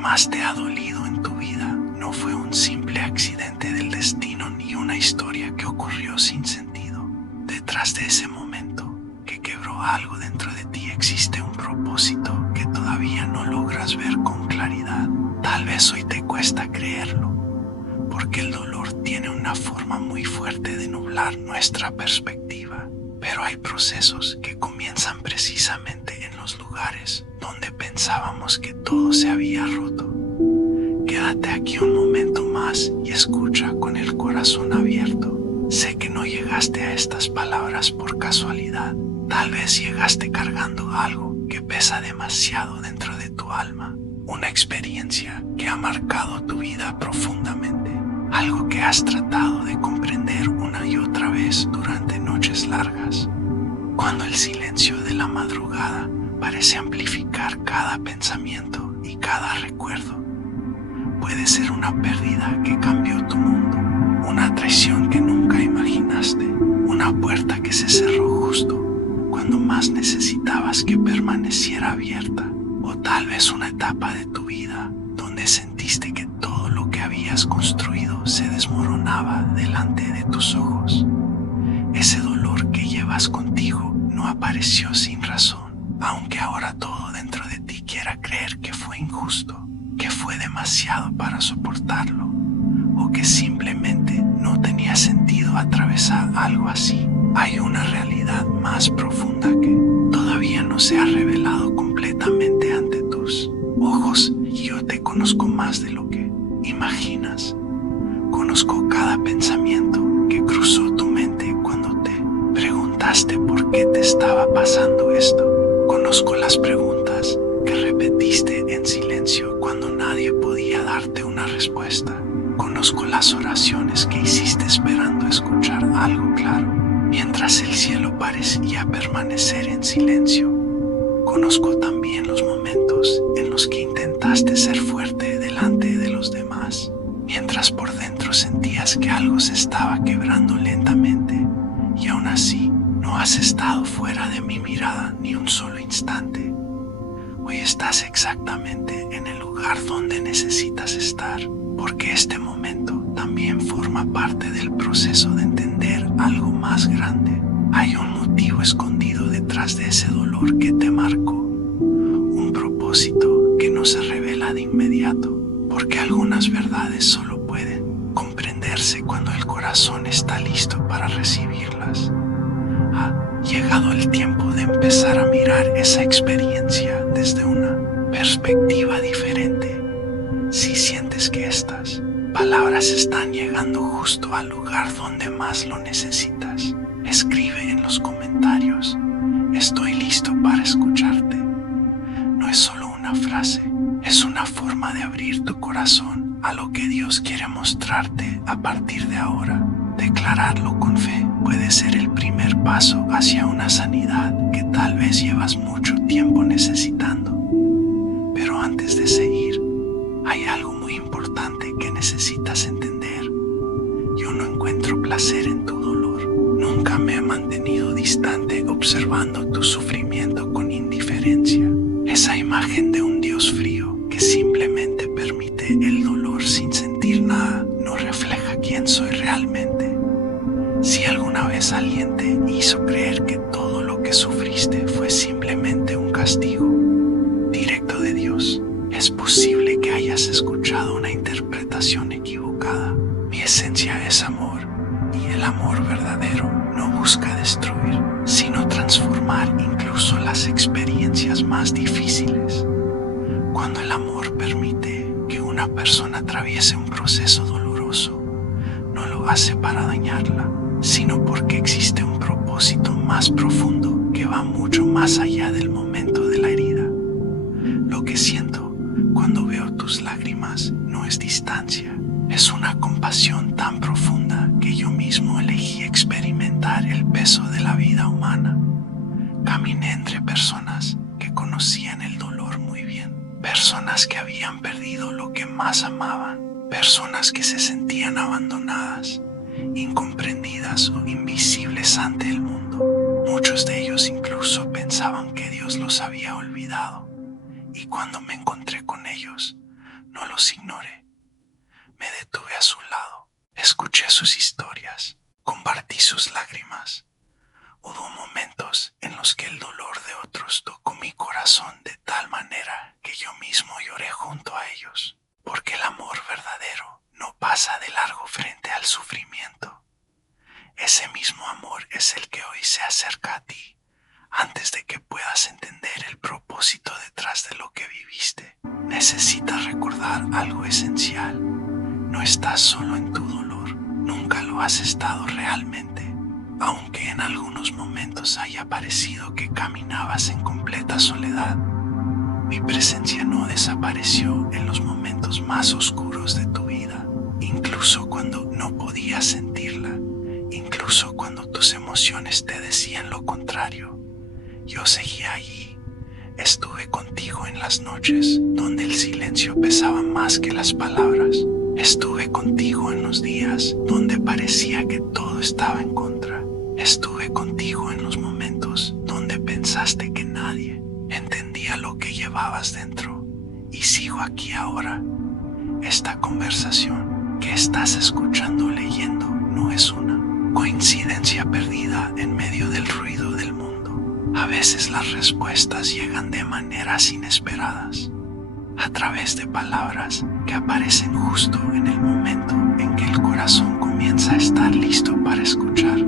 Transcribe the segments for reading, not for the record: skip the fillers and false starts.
más te ha dolido en tu vida no fue un simple accidente del destino ni una historia que ocurrió sin sentido. Detrás de ese momento que quebró algo dentro de ti existe un propósito que todavía no logras ver con claridad. Tal vez hoy te cuesta creerlo, porque el dolor tiene una forma muy fuerte de nublar nuestra perspectiva. Pero hay procesos que comienzan precisamente en los lugares donde pensábamos que todo se había roto. Quédate aquí un momento más y escucha con el corazón abierto. Sé que no llegaste a estas palabras por casualidad. Tal vez llegaste cargando algo que pesa demasiado dentro de tu alma. Una experiencia que ha marcado tu vida profundamente. Algo que has tratado de comprender una y otra vez durante noches largas. Cuando el silencio de la madrugada parece amplificar cada pensamiento y cada recuerdo. Puede ser una pérdida que cambió tu mundo, una traición que nunca imaginaste, una puerta que se cerró justo cuando más necesitabas que permaneciera abierta, o tal vez una etapa de tu vida donde sentiste que todo lo que habías construido se desmoronaba delante de tus ojos. Ese dolor que llevas contigo no apareció sin razón, aunque ahora todo dentro de ti quiera creer que fue injusto, que fue demasiado para soportarlo, o que simplemente no tenía sentido atravesar algo así. Hay una realidad más profunda que todavía no se ha revelado completamente ante tus ojos, y yo te conozco más de lo que imaginas. Conozco cada pensamiento que cruzó tu mente cuando te preguntaste por qué te estaba pasando esto. Conozco las preguntas que repetiste en silencio cuando nadie podía darte una respuesta. Conozco las oraciones que hiciste esperando escuchar algo claro, mientras el cielo parecía permanecer en silencio. Conozco también los momentos en los que intentaste ser fuerte delante de los demás, mientras por dentro sentías que algo se estaba quebrando lentamente, y aún así no has estado fuera de mi mirada ni un solo instante. Hoy estás exactamente en el lugar donde necesitas estar, porque este momento también forma parte del proceso de entender algo más grande. Hay un motivo escondido detrás de ese dolor que te marcó, un propósito que no se revela de inmediato, porque algunas verdades solo pueden comprenderse cuando el corazón está listo para recibirlas. Ha llegado el tiempo de empezar a mirar esa experiencia desde una perspectiva diferente. Si sientes que estas palabras están llegando justo al lugar donde más lo necesitas, escribe en los comentarios: estoy listo para escucharte. No es solo una frase, es una forma de abrir tu corazón a lo que Dios quiere mostrarte a partir de ahora. Declararlo con fe puede ser el primer paso hacia una sanidad que tal vez llevas mucho tiempo necesitando. Pero antes de seguir, hay algo muy importante que necesitas entender. Yo no encuentro placer en tu dolor. Nunca me he mantenido distante observando tu sufrimiento con indiferencia. Esa imagen de un Dios frío que simplemente permite el dolor sin sentir nada no refleja quién soy realmente. Si alguna vez alguien te hizo creer que todo lo que sufriste fue simplemente un castigo directo de Dios, es posible que hayas escuchado una interpretación equivocada. Mi esencia es amor, y el amor verdadero no busca destruir, sino transformar incluso las experiencias más difíciles. Cuando el amor permite que una persona atraviese un proceso doloroso, no lo hace para dañarla, sino porque existe un propósito más profundo que va mucho más allá del momento de la herida. Lo que siento cuando veo tus lágrimas no es distancia, es una compasión tan profunda que yo mismo elegí experimentar el peso de la vida humana. Caminé entre personas que conocían el dolor muy bien, personas que habían perdido lo que más amaban, personas que se sentían abandonadas, incomprendidas o invisibles ante el mundo. Muchos de ellos incluso pensaban que Dios los había olvidado. Y cuando me encontré con ellos, No los ignoré. Me detuve a su lado, escuché sus historias, compartí sus lágrimas. Hubo momentos en los que el dolor de otros tocó mi corazón de tal manera que yo mismo lloré junto a ellos, porque el amor verdadero no pasa de largo frente al sufrimiento. Ese mismo amor es el que hoy se acerca a ti, antes de que puedas entender el propósito detrás de lo que viviste. Necesitas recordar algo esencial. No estás solo en tu dolor, nunca lo has estado realmente. Aunque en algunos momentos haya parecido que caminabas en completa soledad, mi presencia no desapareció en los momentos más oscuros de tu vida, incluso cuando no podías sentirla, incluso cuando tus emociones te decían lo contrario. Yo seguía allí. Estuve contigo en las noches donde el silencio pesaba más que las palabras. Estuve contigo en los días donde parecía que todo estaba en contra. Estuve contigo en los momentos donde pensaste que nadie entendía lo que llevabas dentro. Y sigo aquí ahora. Esta conversación que estás escuchando o leyendo no es una coincidencia perdida en medio del ruido del mundo. A veces las respuestas llegan de maneras inesperadas, a través de palabras que aparecen justo en el momento en que el corazón comienza a estar listo para escuchar.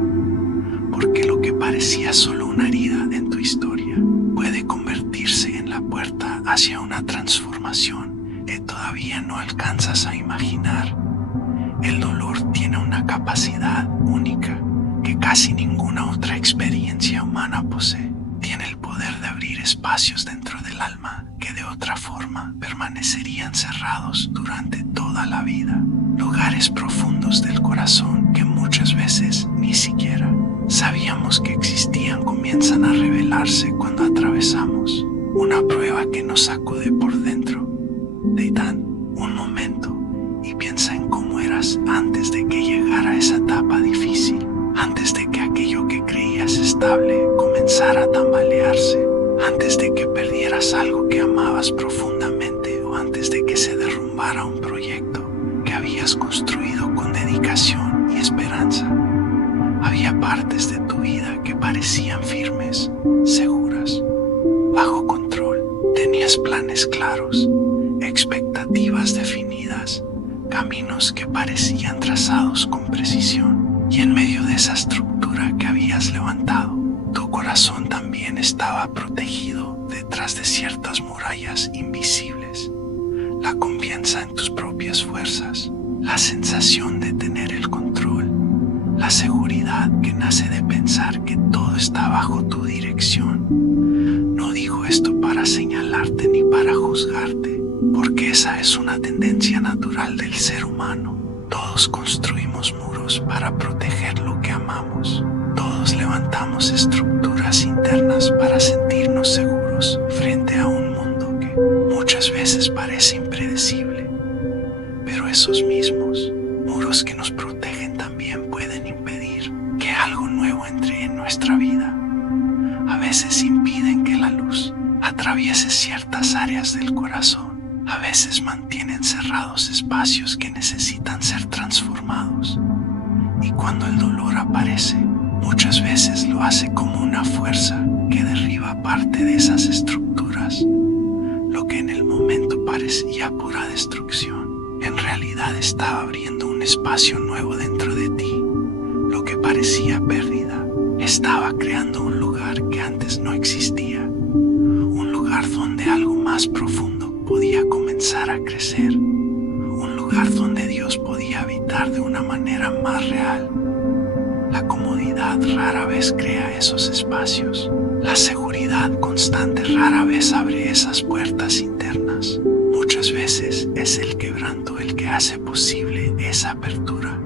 Porque lo que parecía solo una herida en tu historia puede convertirse en la puerta hacia una transformación que todavía no alcanzas a imaginar. El dolor tiene una capacidad única que casi ninguna otra experiencia humana posee. Tiene el poder de abrir espacios dentro del alma que de otra forma permanecerían cerrados durante toda la vida. Lugares profundos del corazón que muchas veces ni siquiera sabíamos que existían comienzan a revelarse cuando atravesamos una prueba que nos sacude por dentro. Detén un momento y piensa en cómo eras antes de que llegara esa etapa difícil, antes de que aquello que creías estable comenzara a tambalearse, antes de que perdieras algo que amabas profundamente o antes de que se derrumbara un proyecto que habías construido con dedicación y esperanza. Había partes de tu vida que parecían firmes, seguras, bajo control. Tenías planes claros, expectativas definidas, caminos que parecían trazados con precisión. Y en medio de esa estructura que habías levantado, tu corazón también estaba protegido detrás de ciertas murallas invisibles. La confianza en tus propias fuerzas, la sensación de tener el control, la seguridad que nace de pensar que todo está bajo tu dirección. No digo esto para señalarte ni para juzgarte, porque esa es una tendencia natural del ser humano. Todos construimos muros para proteger lo que amamos. Todos levantamos estructuras internas para sentirnos seguros frente a un mundo que muchas veces parece impredecible. Pero esos mismos muros que nos protegen también pueden impedir que algo nuevo entre en nuestra vida. A veces impiden que la luz atraviese ciertas áreas del corazón. A veces mantienen cerrados espacios que necesitan ser transformados. Y cuando el dolor aparece, muchas veces lo hace como una fuerza que derriba parte de esas estructuras. Lo que en el momento parecía pura destrucción, en realidad estaba abriendo un espacio nuevo dentro de ti. Lo que parecía pérdida, estaba creando un lugar que antes no existía. Un lugar donde algo más profundo podía comenzar a crecer, un lugar donde Dios podía habitar de una manera más real. La comodidad rara vez crea esos espacios. La seguridad constante rara vez abre esas puertas internas. Muchas veces es el quebranto el que hace posible esa apertura.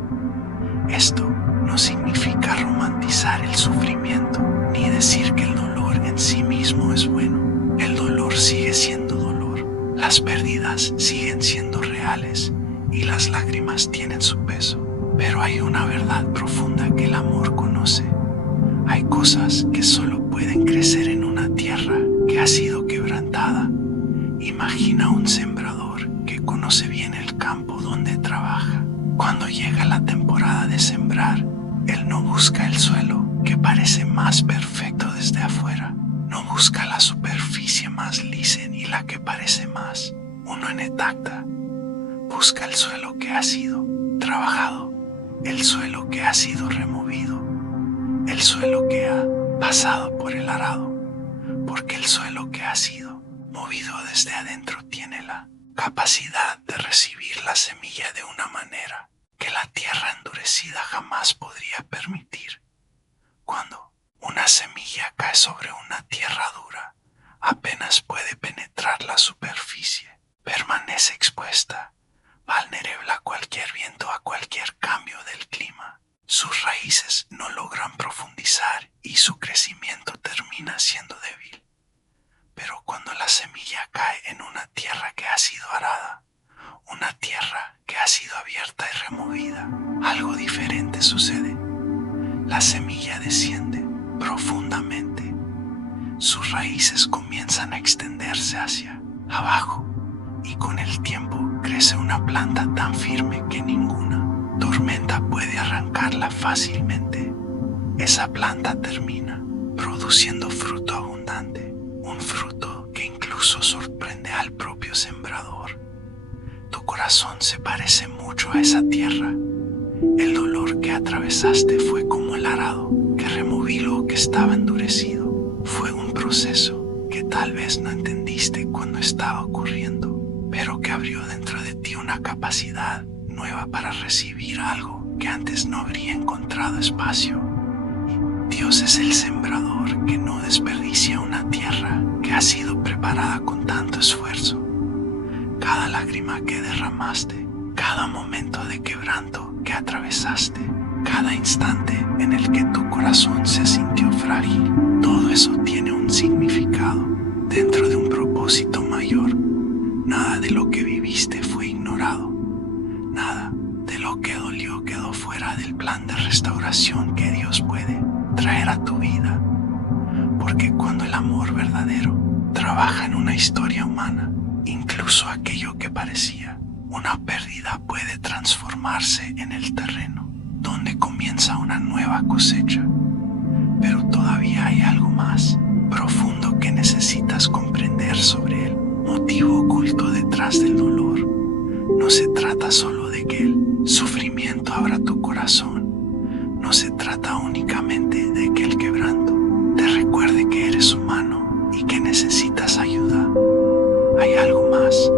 Esto no significa romantizar el sufrimiento, ni decir que el dolor en sí mismo es bueno. El dolor sigue siendo dolor. Las pérdidas siguen siendo reales y las lágrimas tienen su peso. Pero hay una verdad profunda que el amor conoce. Hay cosas que solo pueden crecer en una tierra que ha sido quebrantada. Imagina un sembrador que conoce trabaja. Cuando llega la temporada de sembrar, Él no busca el suelo que parece más perfecto desde afuera. No busca la superficie más lisa ni la que parece más uno en etacta. Busca el suelo que ha sido trabajado, el suelo que ha sido removido, el suelo que ha pasado por el arado, porque el suelo que ha sido movido desde adentro tiene la capacidad de recibir la semilla de una manera que la tierra endurecida jamás podría permitir. Cuando una semilla cae sobre una tierra dura, apenas puede penetrar la superficie, permanece expuesta, vulnerable a cualquier viento, a cualquier cambio del clima. Sus raíces no logran profundizar y su crecimiento termina siendo débil. Pero cuando la semilla cae en una tierra que ha sido arada, una tierra que ha sido abierta y removida, algo diferente sucede. La semilla desciende profundamente. Sus raíces comienzan a extenderse hacia abajo y con el tiempo crece una planta tan firme que ninguna tormenta puede arrancarla fácilmente. Esa planta termina produciendo fruto abundante, un fruto que incluso sorprende al propio sembrador. Tu corazón se parece mucho a esa tierra. El dolor que atravesaste fue como el arado que removí lo que estaba endurecido. Fue un proceso que tal vez no entendiste cuando estaba ocurriendo, pero que abrió dentro de ti una capacidad nueva para recibir algo que antes no habría encontrado espacio. Dios es el sembrador que no desperdicia una tierra que ha sido preparada con tanto esfuerzo. Cada lágrima que derramaste, cada momento de quebranto que atravesaste, cada instante en el que tu corazón se sintió frágil, todo eso tiene un significado dentro de un propósito mayor. Nada de lo que viviste fue ignorado. Nada de lo que dolió quedó fuera del plan de restauración que Dios puede traer a tu vida. Porque cuando el amor verdadero trabaja en una historia humana, incluso aquello que parecía una pérdida puede transformarse en el terreno donde comienza una nueva cosecha. Pero todavía hay algo más profundo que necesitas comprender sobre el motivo oculto detrás del dolor. No se trata solo de que el sufrimiento abra tu corazón. No se trata únicamente de que el quebranto te recuerde que eres humano y que necesitas ayuda. Hay algo más.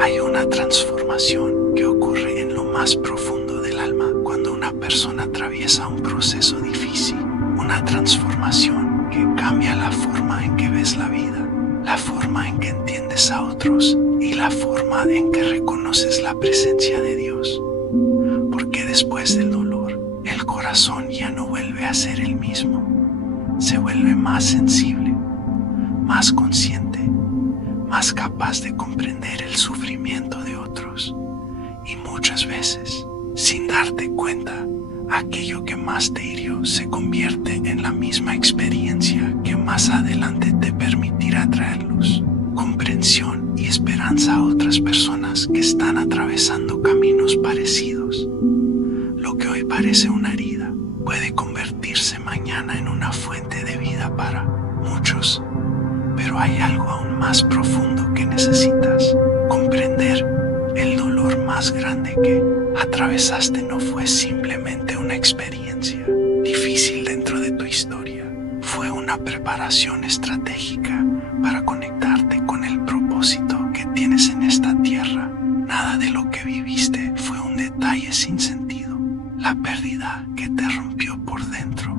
Hay una transformación que ocurre en lo más profundo del alma cuando una persona atraviesa un proceso difícil. Una transformación que cambia la forma en que ves la vida, la forma en que entiendes a otros y la forma en que reconoces la presencia de Dios. Porque después del dolor, el corazón ya no vuelve a ser el mismo. Se vuelve más sensible, más consciente, más capaz de comprender el sufrimiento de otros. Y muchas veces, sin darte cuenta, aquello que más te hirió se convierte en la misma experiencia que más adelante te permitirá traer luz, comprensión y esperanza a otras personas que están atravesando caminos parecidos. Lo que hoy parece una herida puede convertirse mañana en una fuente de vida para muchos. Pero hay algo aún más profundo que necesitas comprender. El dolor más grande que atravesaste no fue simplemente una experiencia difícil dentro de tu historia. Fue una preparación estratégica para conectarte con el propósito que tienes en esta tierra. Nada de lo que viviste fue un detalle sin sentido. La pérdida que te rompió por dentro,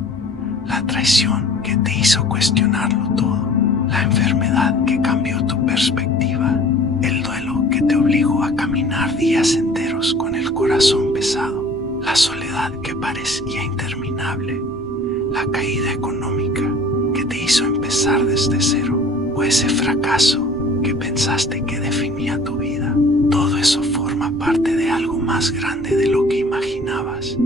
la traición que te hizo cuestionarlo todo, la enfermedad que cambió tu perspectiva, el duelo que te obligó a caminar días enteros con el corazón pesado, la soledad que parecía interminable, la caída económica que te hizo empezar desde cero, o ese fracaso que pensaste que definía tu vida. Todo eso forma parte de algo más grande de lo que imaginabas.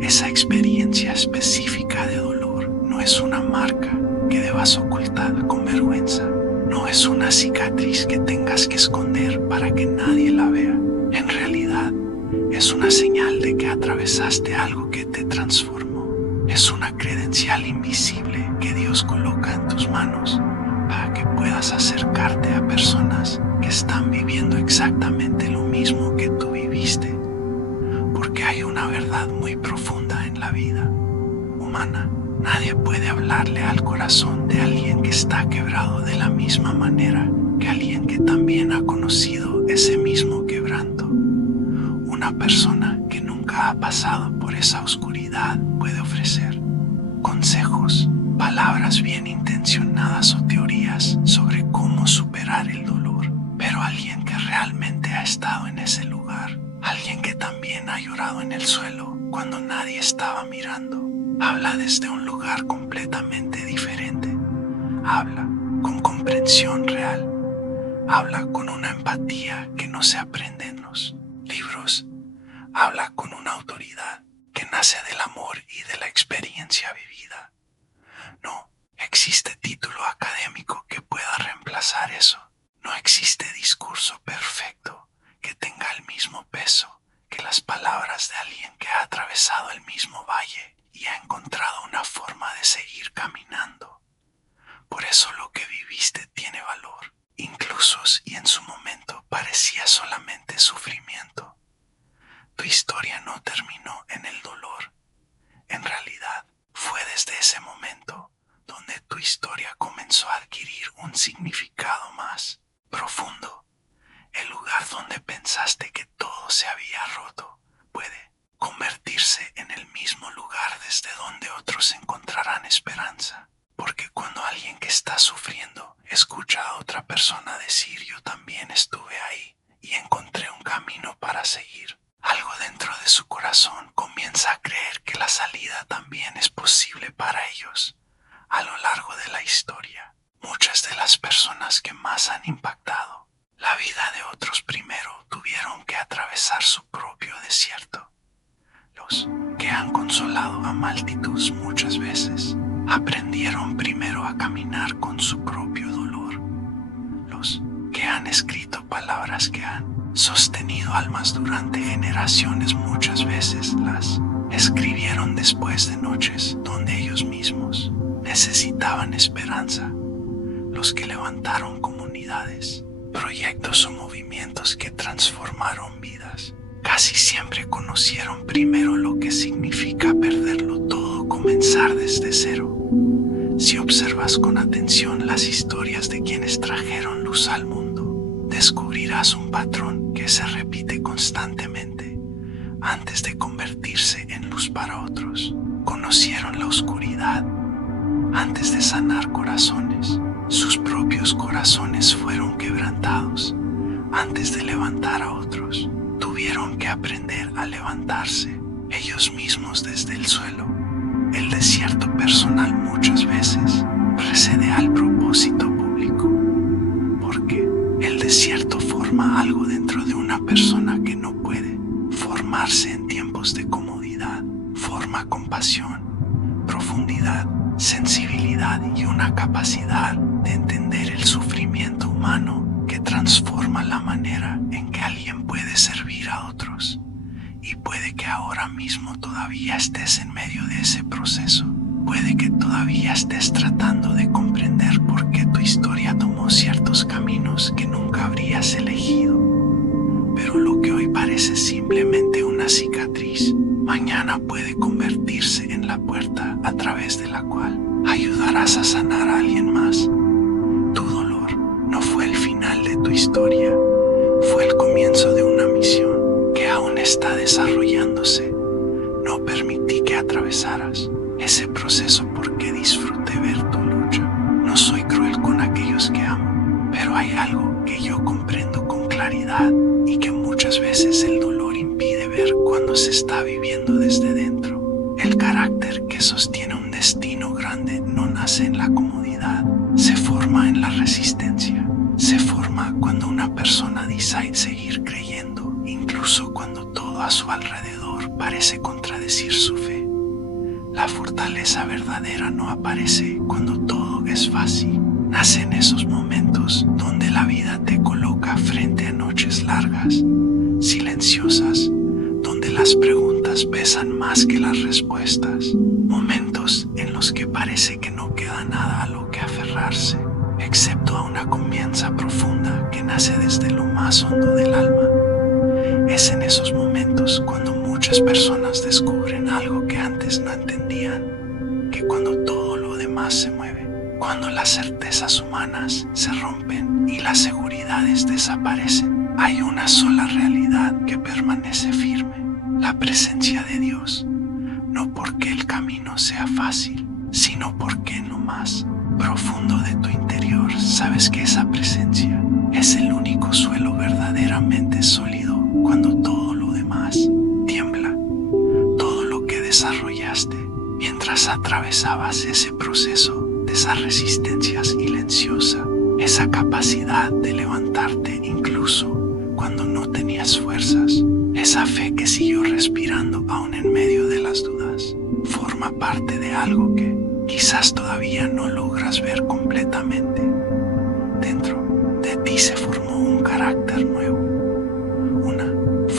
Esa experiencia específica de dolor no es una marca que debas ocultar con vergüenza. No es una cicatriz que tengas que esconder para que nadie la vea. En realidad, Es una señal de que atravesaste algo que te transformó. Es una credencial invisible que Dios coloca en tus manos para que puedas acercarte a personas que están viviendo exactamente lo mismo que tú viviste. Porque hay una verdad muy profunda en la vida humana. Nadie puede hablarle al corazón de alguien que está quebrado de la misma manera que alguien que también ha conocido ese mismo quebranto. Una persona que nunca ha pasado por esa oscuridad puede ofrecer consejos, palabras bien intencionadas o teorías sobre cómo superar el dolor. Pero alguien que realmente ha estado en ese lugar, alguien que también ha llorado en el suelo cuando nadie estaba mirando, habla desde un lugar completamente diferente. Habla con comprensión real. Habla con una empatía que no se aprende en los libros. Habla con una autoridad que nace del amor y de la experiencia vivida. No existe título académico que pueda reemplazar eso. No existe discurso perfecto que tenga el mismo peso que las palabras de alguien que ha atravesado el mismo valle y ha encontrado una forma de seguir caminando. Por eso lo que viviste tiene valor, incluso si en su momento parecía solamente sufrimiento. Tu historia no terminó en el dolor. En realidad, fue desde ese momento donde tu historia comenzó a adquirir un significado más profundo. El lugar donde pensaste que todo se había roto puede convertirse en el mismo lugar desde donde otros encontrarán esperanza. Porque cuando alguien que está sufriendo escucha a otra persona decir yo también estuve ahí y encontré un camino para seguir, algo dentro de su corazón comienza a creer que la salida también es posible para ellos. A lo largo de la historia, muchas de las personas que más han impactado la vida de otros primero tuvieron que atravesar su propio desierto. Los que han consolado a multitud muchas veces aprendieron primero a caminar con su propio dolor. Los que han escrito palabras que han sostenido almas durante generaciones muchas veces las escribieron después de noches donde ellos mismos necesitaban esperanza. Los que levantaron comunidades, proyectos o movimientos que transformaron vidas, casi siempre conocieron primero lo que significa perderlo todo, comenzar desde cero. Si observas con atención las historias de quienes trajeron luz al mundo, descubrirás un patrón que se repite constantemente. Antes de convertirse en luz para otros, conocieron la oscuridad. Antes de sanar corazones, sus propios corazones fueron quebrantados. Antes de levantar a otros, tuvieron que aprender a levantarse ellos mismos desde el suelo. El desierto personal muchas veces precede al propósito público, porque el desierto forma algo dentro de una persona que no puede formarse en tiempos de comodidad. Forma compasión, profundidad, sensibilidad y una capacidad de entender el sufrimiento humano que transforma la manera en que alguien puede servir a otros. Y puede que ahora mismo todavía estés en medio de ese proceso. Puede que todavía estés tratando de comprender por qué tu historia tomó ciertos caminos que nunca habrías elegido. Pero lo que hoy parece simplemente una cicatriz, mañana puede convertirse en la puerta a través de la cual ayudarás a sanar a alguien más. Tu dolor no fue el final de tu historia, fue el comienzo de una misión que aún está desarrollándose. No permití que atravesaras ese proceso porque disfruté ver tu lucha. No soy cruel con aquellos que amo, pero hay algo que yo comprendo con claridad y que muchas veces el dolor impide ver cuando se está viviendo desde dentro. El carácter que sostiene un destino grande no nace en la comodidad, se forma en la resistencia. Se forma cuando una persona decide seguir creyendo, incluso cuando todo a su alrededor parece contradecir su fe. La fortaleza verdadera no aparece cuando todo es fácil. Nace en esos momentos donde la vida te coloca frente a noches largas, silenciosas, donde las preguntas pesan más que las respuestas. Momentos en los que parece que no queda nada a lo que aferrarse, excepto a una confianza profunda que nace desde lo más hondo del alma. Es en esos momentos cuando muchas personas descubren algo que antes no entendían, que cuando todo lo demás se mueve, cuando las certezas humanas se rompen y las seguridades desaparecen, hay una sola realidad que permanece firme: la presencia de Dios. No porque el camino sea fácil, sino porque en lo más profundo de tu interior sabes que esa presencia es el único suelo verdaderamente sólido cuando todo lo demás tiembla. Todo lo que desarrollaste mientras atravesabas ese proceso de esa resistencia silenciosa, esa capacidad de levantarte incluso cuando no tenías fuerzas, esa fe que siguió respirando aún en medio de las dudas, forma parte de algo que quizás todavía no logras ver completamente. Dentro de ti se formó un carácter nuevo, una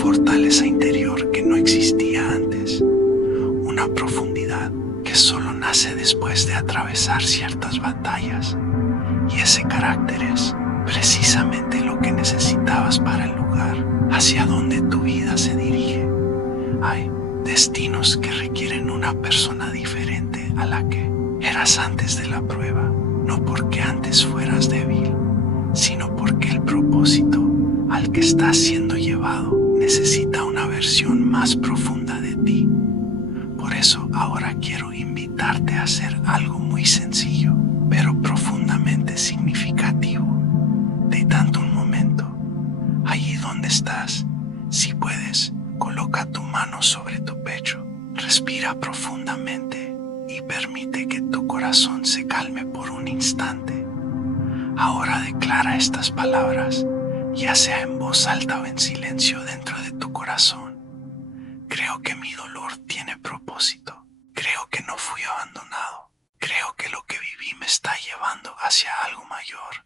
fortaleza interior que no existía antes, una profundidad que solo nace después de atravesar ciertas batallas, y ese carácter es precisamente lo que necesitabas para el lugar hacia donde tu vida se dirige. Hay destinos que requieren una persona diferente a la que eras antes de la prueba, no porque antes fueras débil, sino porque el propósito al que estás siendo llevado necesita una versión más profunda de ti. Por eso ahora quiero invitarte a hacer algo muy sencillo, pero profundamente significativo. Detente un momento, allí donde estás. Si puedes, coloca tu mano sobre tu pecho, respira profundamente y permite que tu corazón se calme por un instante. Ahora declara estas palabras, ya sea en voz alta o en silencio dentro de tu corazón. Creo que mi dolor tiene propósito. Creo que no fui abandonado. Creo que lo que viví me está llevando hacia algo mayor.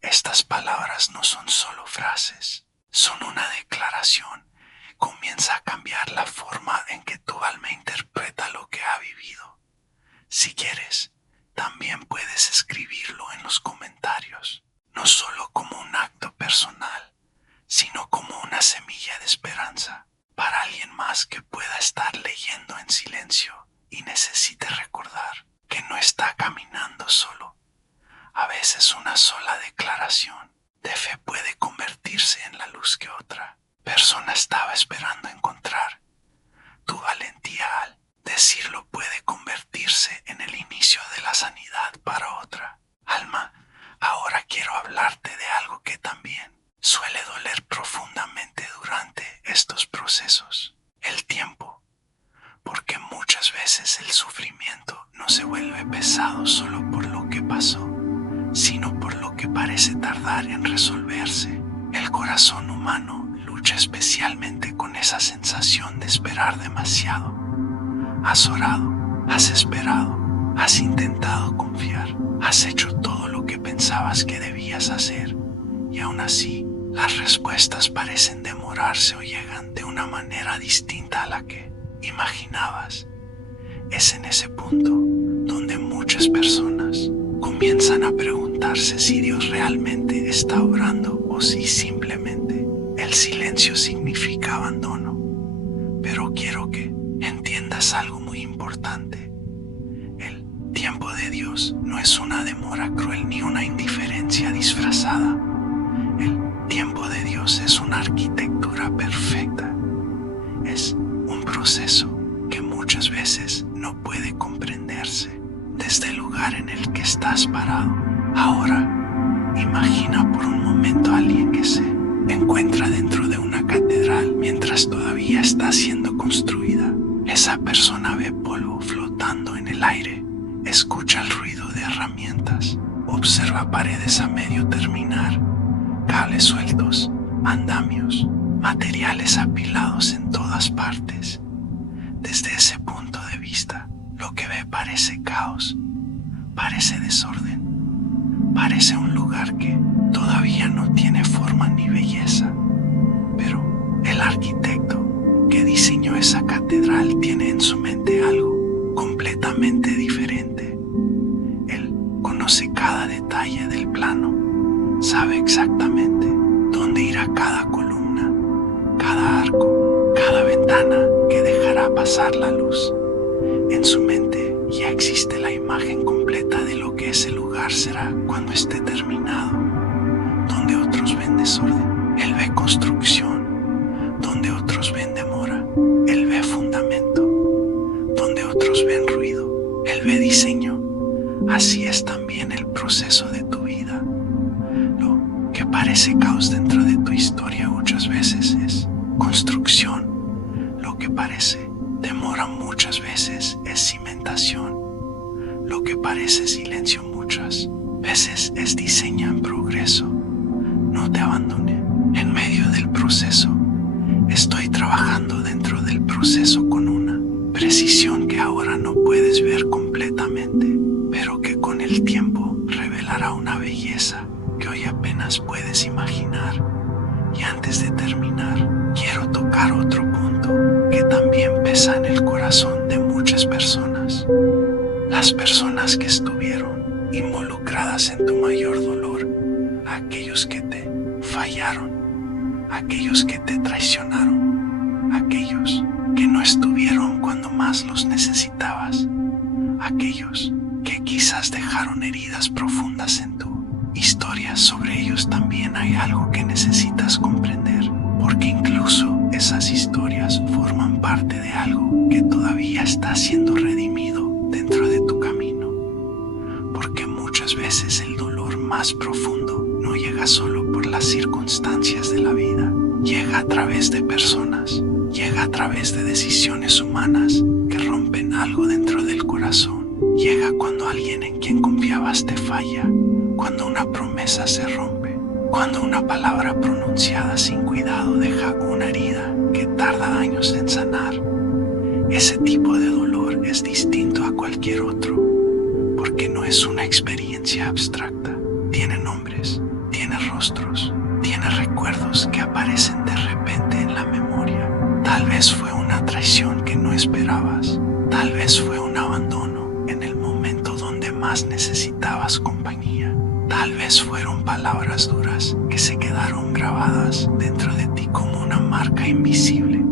Estas palabras no son solo frases, son una declaración. Comienza a cambiar la forma en que tu alma interpreta lo que ha vivido. Si quieres, también puedes escribirlo en los comentarios, no solo como un acto personal, sino como una semilla de esperanza para alguien más que pueda estar leyendo en silencio y necesite recordar que no está caminando solo. A veces una sola declaración de fe puede convertirse en la luz que otra persona estaba esperando encontrar. Tu valentía al decirlo puede convertirse en el inicio de la sanidad para otra. Alma, ahora quiero hablarte de algo que también suele doler profundamente durante estos procesos: el tiempo. Porque muchas veces el sufrimiento no se vuelve pesado solo por lo que pasó, sino por lo que parece tardar en resolverse. El corazón humano lucha especialmente con esa sensación de esperar demasiado. Has orado, has esperado, has intentado confiar, has hecho todo lo que pensabas que debías hacer, y aún así las respuestas parecen demorarse o llegan de una manera distinta a la que imaginabas. Es en ese punto donde muchas personas comienzan a preguntarse si Dios realmente está obrando o si simplemente el silencio significa abandono. Pero quiero que entiendas algo muy importante. El tiempo de Dios no es una demora cruel ni una indiferencia disfrazada. El tiempo de Dios es una arquitectura perfecta. Es un proceso que muchas veces no puede comprenderse desde el lugar en el que estás parado. Ahora, imagina por un momento a alguien que se encuentra dentro de una catedral mientras todavía está siendo construida. Esa persona ve polvo flotando en el aire, escucha el ruido de herramientas, observa paredes a medio terminar, cables sueltos, andamios, materiales apilados en todas partes. Desde ese punto de vista, lo que ve parece caos, parece desorden, parece un lugar que todavía no tiene forma ni belleza. Pero el arquitecto que diseñó catedral tiene en su mente algo completamente diferente. Él conoce cada detalle del plano, sabe exactamente dónde irá cada columna, cada arco, cada ventana que dejará pasar la luz. En su mente ya existe la imagen completa de lo que ese lugar será cuando esté terminado. Donde otros ven desorden, él ve construcción. Donde otros ven demora, él ve fundamento. Donde otros ven ruido, él ve diseño. Así es también el proceso de tu vida. Lo que parece caos dentro de tu historia muchas veces es construcción. Lo que parece demora muchas veces es cimentación. Lo que parece silencio muchas veces es diseño en progreso. No te abandone en medio del proceso. Estoy trabajando dentro del proceso con una precisión que ahora no puedes ver completamente, pero que con el tiempo revelará una belleza que hoy apenas puedes imaginar. Y antes de terminar, quiero tocar otro punto que también pesa en el corazón de muchas personas. Las personas que estuvieron involucradas en tu mayor dolor, aquellos que te fallaron, aquellos que te traicionaron, aquellos que no estuvieron cuando más los necesitabas, aquellos que quizás dejaron heridas profundas en tu historia. Sobre ellos también hay algo que necesitas comprender, porque incluso esas historias forman parte de algo que todavía está siendo redimido dentro de tu camino. Porque muchas veces el dolor más profundo no llega solo por las circunstancias de la vida, llega a través de personas, llega a través de decisiones humanas que rompen algo dentro del corazón, llega cuando alguien en quien confiabas te falla, cuando una promesa se rompe, cuando una palabra pronunciada sin cuidado deja una herida que tarda años en sanar. Ese tipo de dolor es distinto a cualquier otro, porque no es una experiencia abstracta. Tiene nombres, tiene rostros, tiene recuerdos que aparecen de repente en la memoria. Tal vez fue una traición que no esperabas, tal vez fue un abandono en el momento donde más necesitabas compañía. Tal vez fueron palabras duras que se quedaron grabadas dentro de ti como una marca invisible.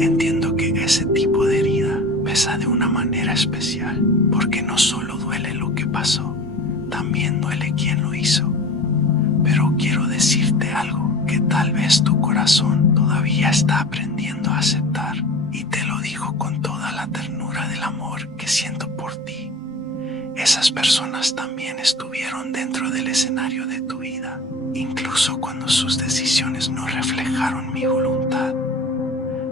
Entiendo que ese tipo de herida pesa de una manera especial, porque no solo duele lo que pasó, también duele quien lo hizo. Pero quiero decirte algo que tal vez tu corazón todavía está aprendiendo a aceptar, y te lo digo con toda la ternura del amor que siento por ti. Esas personas también estuvieron dentro del escenario de tu vida, incluso cuando sus decisiones no reflejaron mi voluntad.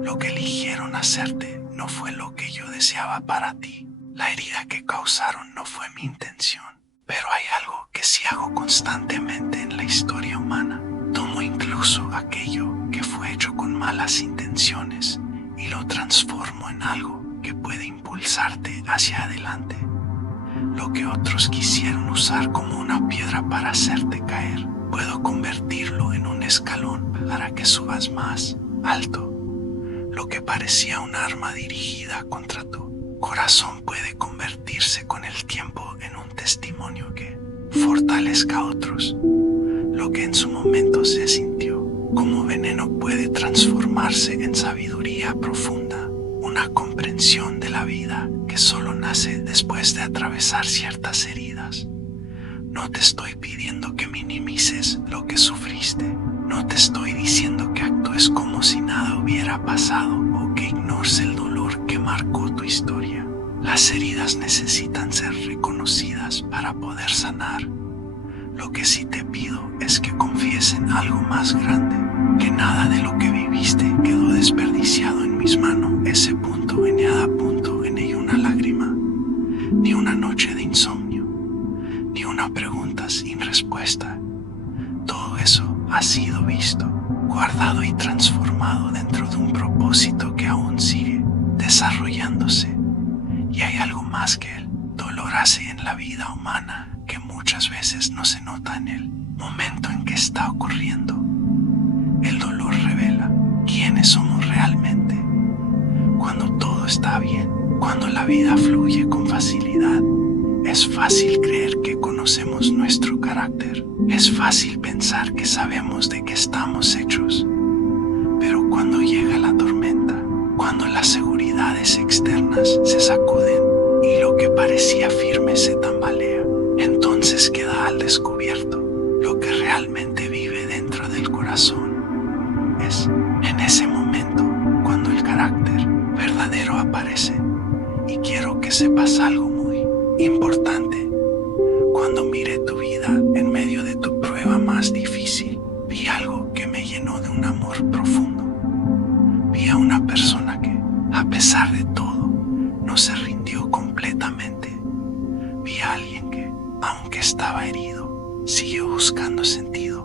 Lo que eligieron hacerte no fue lo que yo deseaba para ti. La herida que causaron no fue mi intención. Pero hay algo que sí hago constantemente en la historia humana. Tomo incluso aquello que fue hecho con malas intenciones y lo transformo en algo que puede impulsarte hacia adelante. Lo que otros quisieron usar como una piedra para hacerte caer, puedo convertirlo en un escalón para que subas más alto. Lo que parecía un arma dirigida contra tu corazón puede convertirse con el tiempo en un testimonio que fortalezca a otros. Lo que en su momento se sintió como veneno puede transformarse en sabiduría profunda, una comprensión de la vida que solo nace después de atravesar ciertas heridas. No te estoy pidiendo que minimices lo que sufriste. No te estoy diciendo que actúes como si nada hubiera pasado o que ignores el dolor que marcó tu historia. Las heridas necesitan ser reconocidas para poder sanar. Lo que sí te pido es que confíes en algo más grande, que nada de lo que viviste quedó desperdiciado en mis manos. Ese punto en cada punto en ello una lágrima, ni una noche de insomnio, ni una pregunta sin respuesta. Todo eso ha sido visto, guardado y transformado dentro de un propósito que aún sigue desarrollándose. Y hay algo más que el dolor hace en la vida humana que muchas veces no se nota en el momento en que está ocurriendo. El dolor revela quiénes somos realmente. Cuando está bien. Cuando la vida fluye con facilidad, es fácil creer que conocemos nuestro carácter. Es fácil pensar que sabemos de qué estamos hechos. Pero cuando llega la tormenta, cuando las seguridades externas se sacuden y lo que parecía firme se tambalea, entonces queda al descubierto lo que realmente vive dentro del corazón. Es en ese momento cuando el carácter verdadero aparece. Y quiero que sepas algo muy importante. Cuando miré tu vida en medio de tu prueba más difícil, vi algo que me llenó de un amor profundo. Vi a una persona que, a pesar de todo, no se rindió completamente. Vi a alguien que, aunque estaba herido, siguió buscando sentido.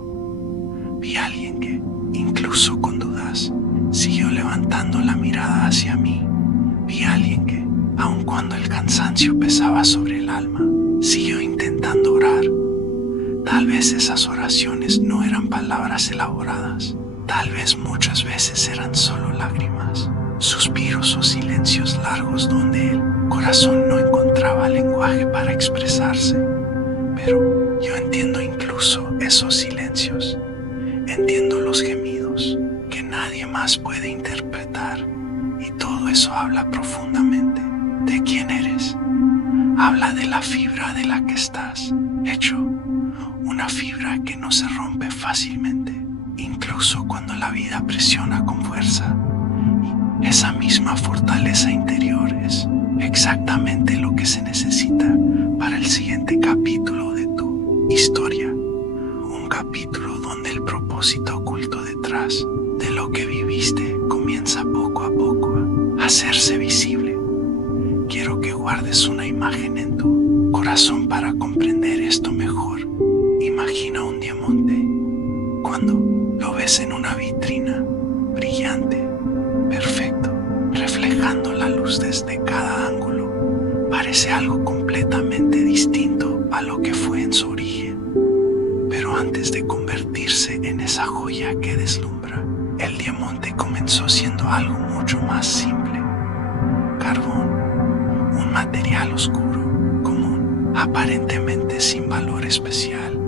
Vi a alguien que, incluso con dudas, siguió levantando la mirada hacia mí. Vi a alguien que, aun cuando el cansancio pesaba sobre el alma, siguió intentando orar. Tal vez esas oraciones no eran palabras elaboradas. Tal vez muchas veces eran solo lágrimas, suspiros o silencios largos donde el corazón no encontraba lenguaje para expresarse. Pero yo entiendo incluso esos silencios. Entiendo los gemidos que nadie más puede interpretar. Y todo eso habla profundamente de quién eres. Habla de la fibra de la que estás hecho. Una fibra que no se rompe fácilmente, incluso cuando la vida presiona con fuerza. Y esa misma fortaleza interior es exactamente lo que se necesita para el siguiente capítulo de tu historia. Un capítulo donde el propósito oculto detrás de lo que viviste comienza poco a poco a hacerse visible. Quiero que guardes una imagen en tu corazón para comprender esto mejor. Imagina un diamante. Cuando lo ves en una vitrina, brillante, perfecto, reflejando la luz desde cada ángulo, parece algo completamente distinto a lo que fue en su origen. Pero antes de convertirse en esa joya que deslumbra, el diamante comenzó siendo algo mucho más simple. Carbón, un material oscuro, común, aparentemente sin valor especial.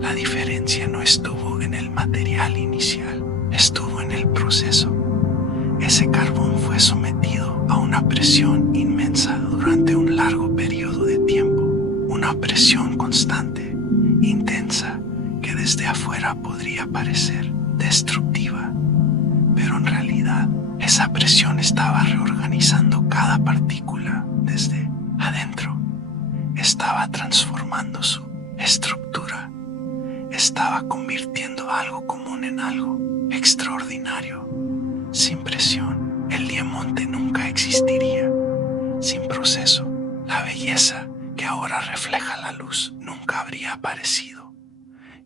La diferencia no estuvo en el material inicial, estuvo en el proceso. Ese carbón fue sometido a una presión inmensa durante un largo periodo de tiempo, una presión constante, intensa, que desde afuera podría parecer destructiva, pero en realidad esa presión estaba reorganizando cada partícula desde adentro, estaba transformando su estructura, estaba convirtiendo algo común en algo extraordinario. Sin presión, el diamante nunca existiría. Sin proceso, la belleza que ahora refleja la luz nunca habría aparecido.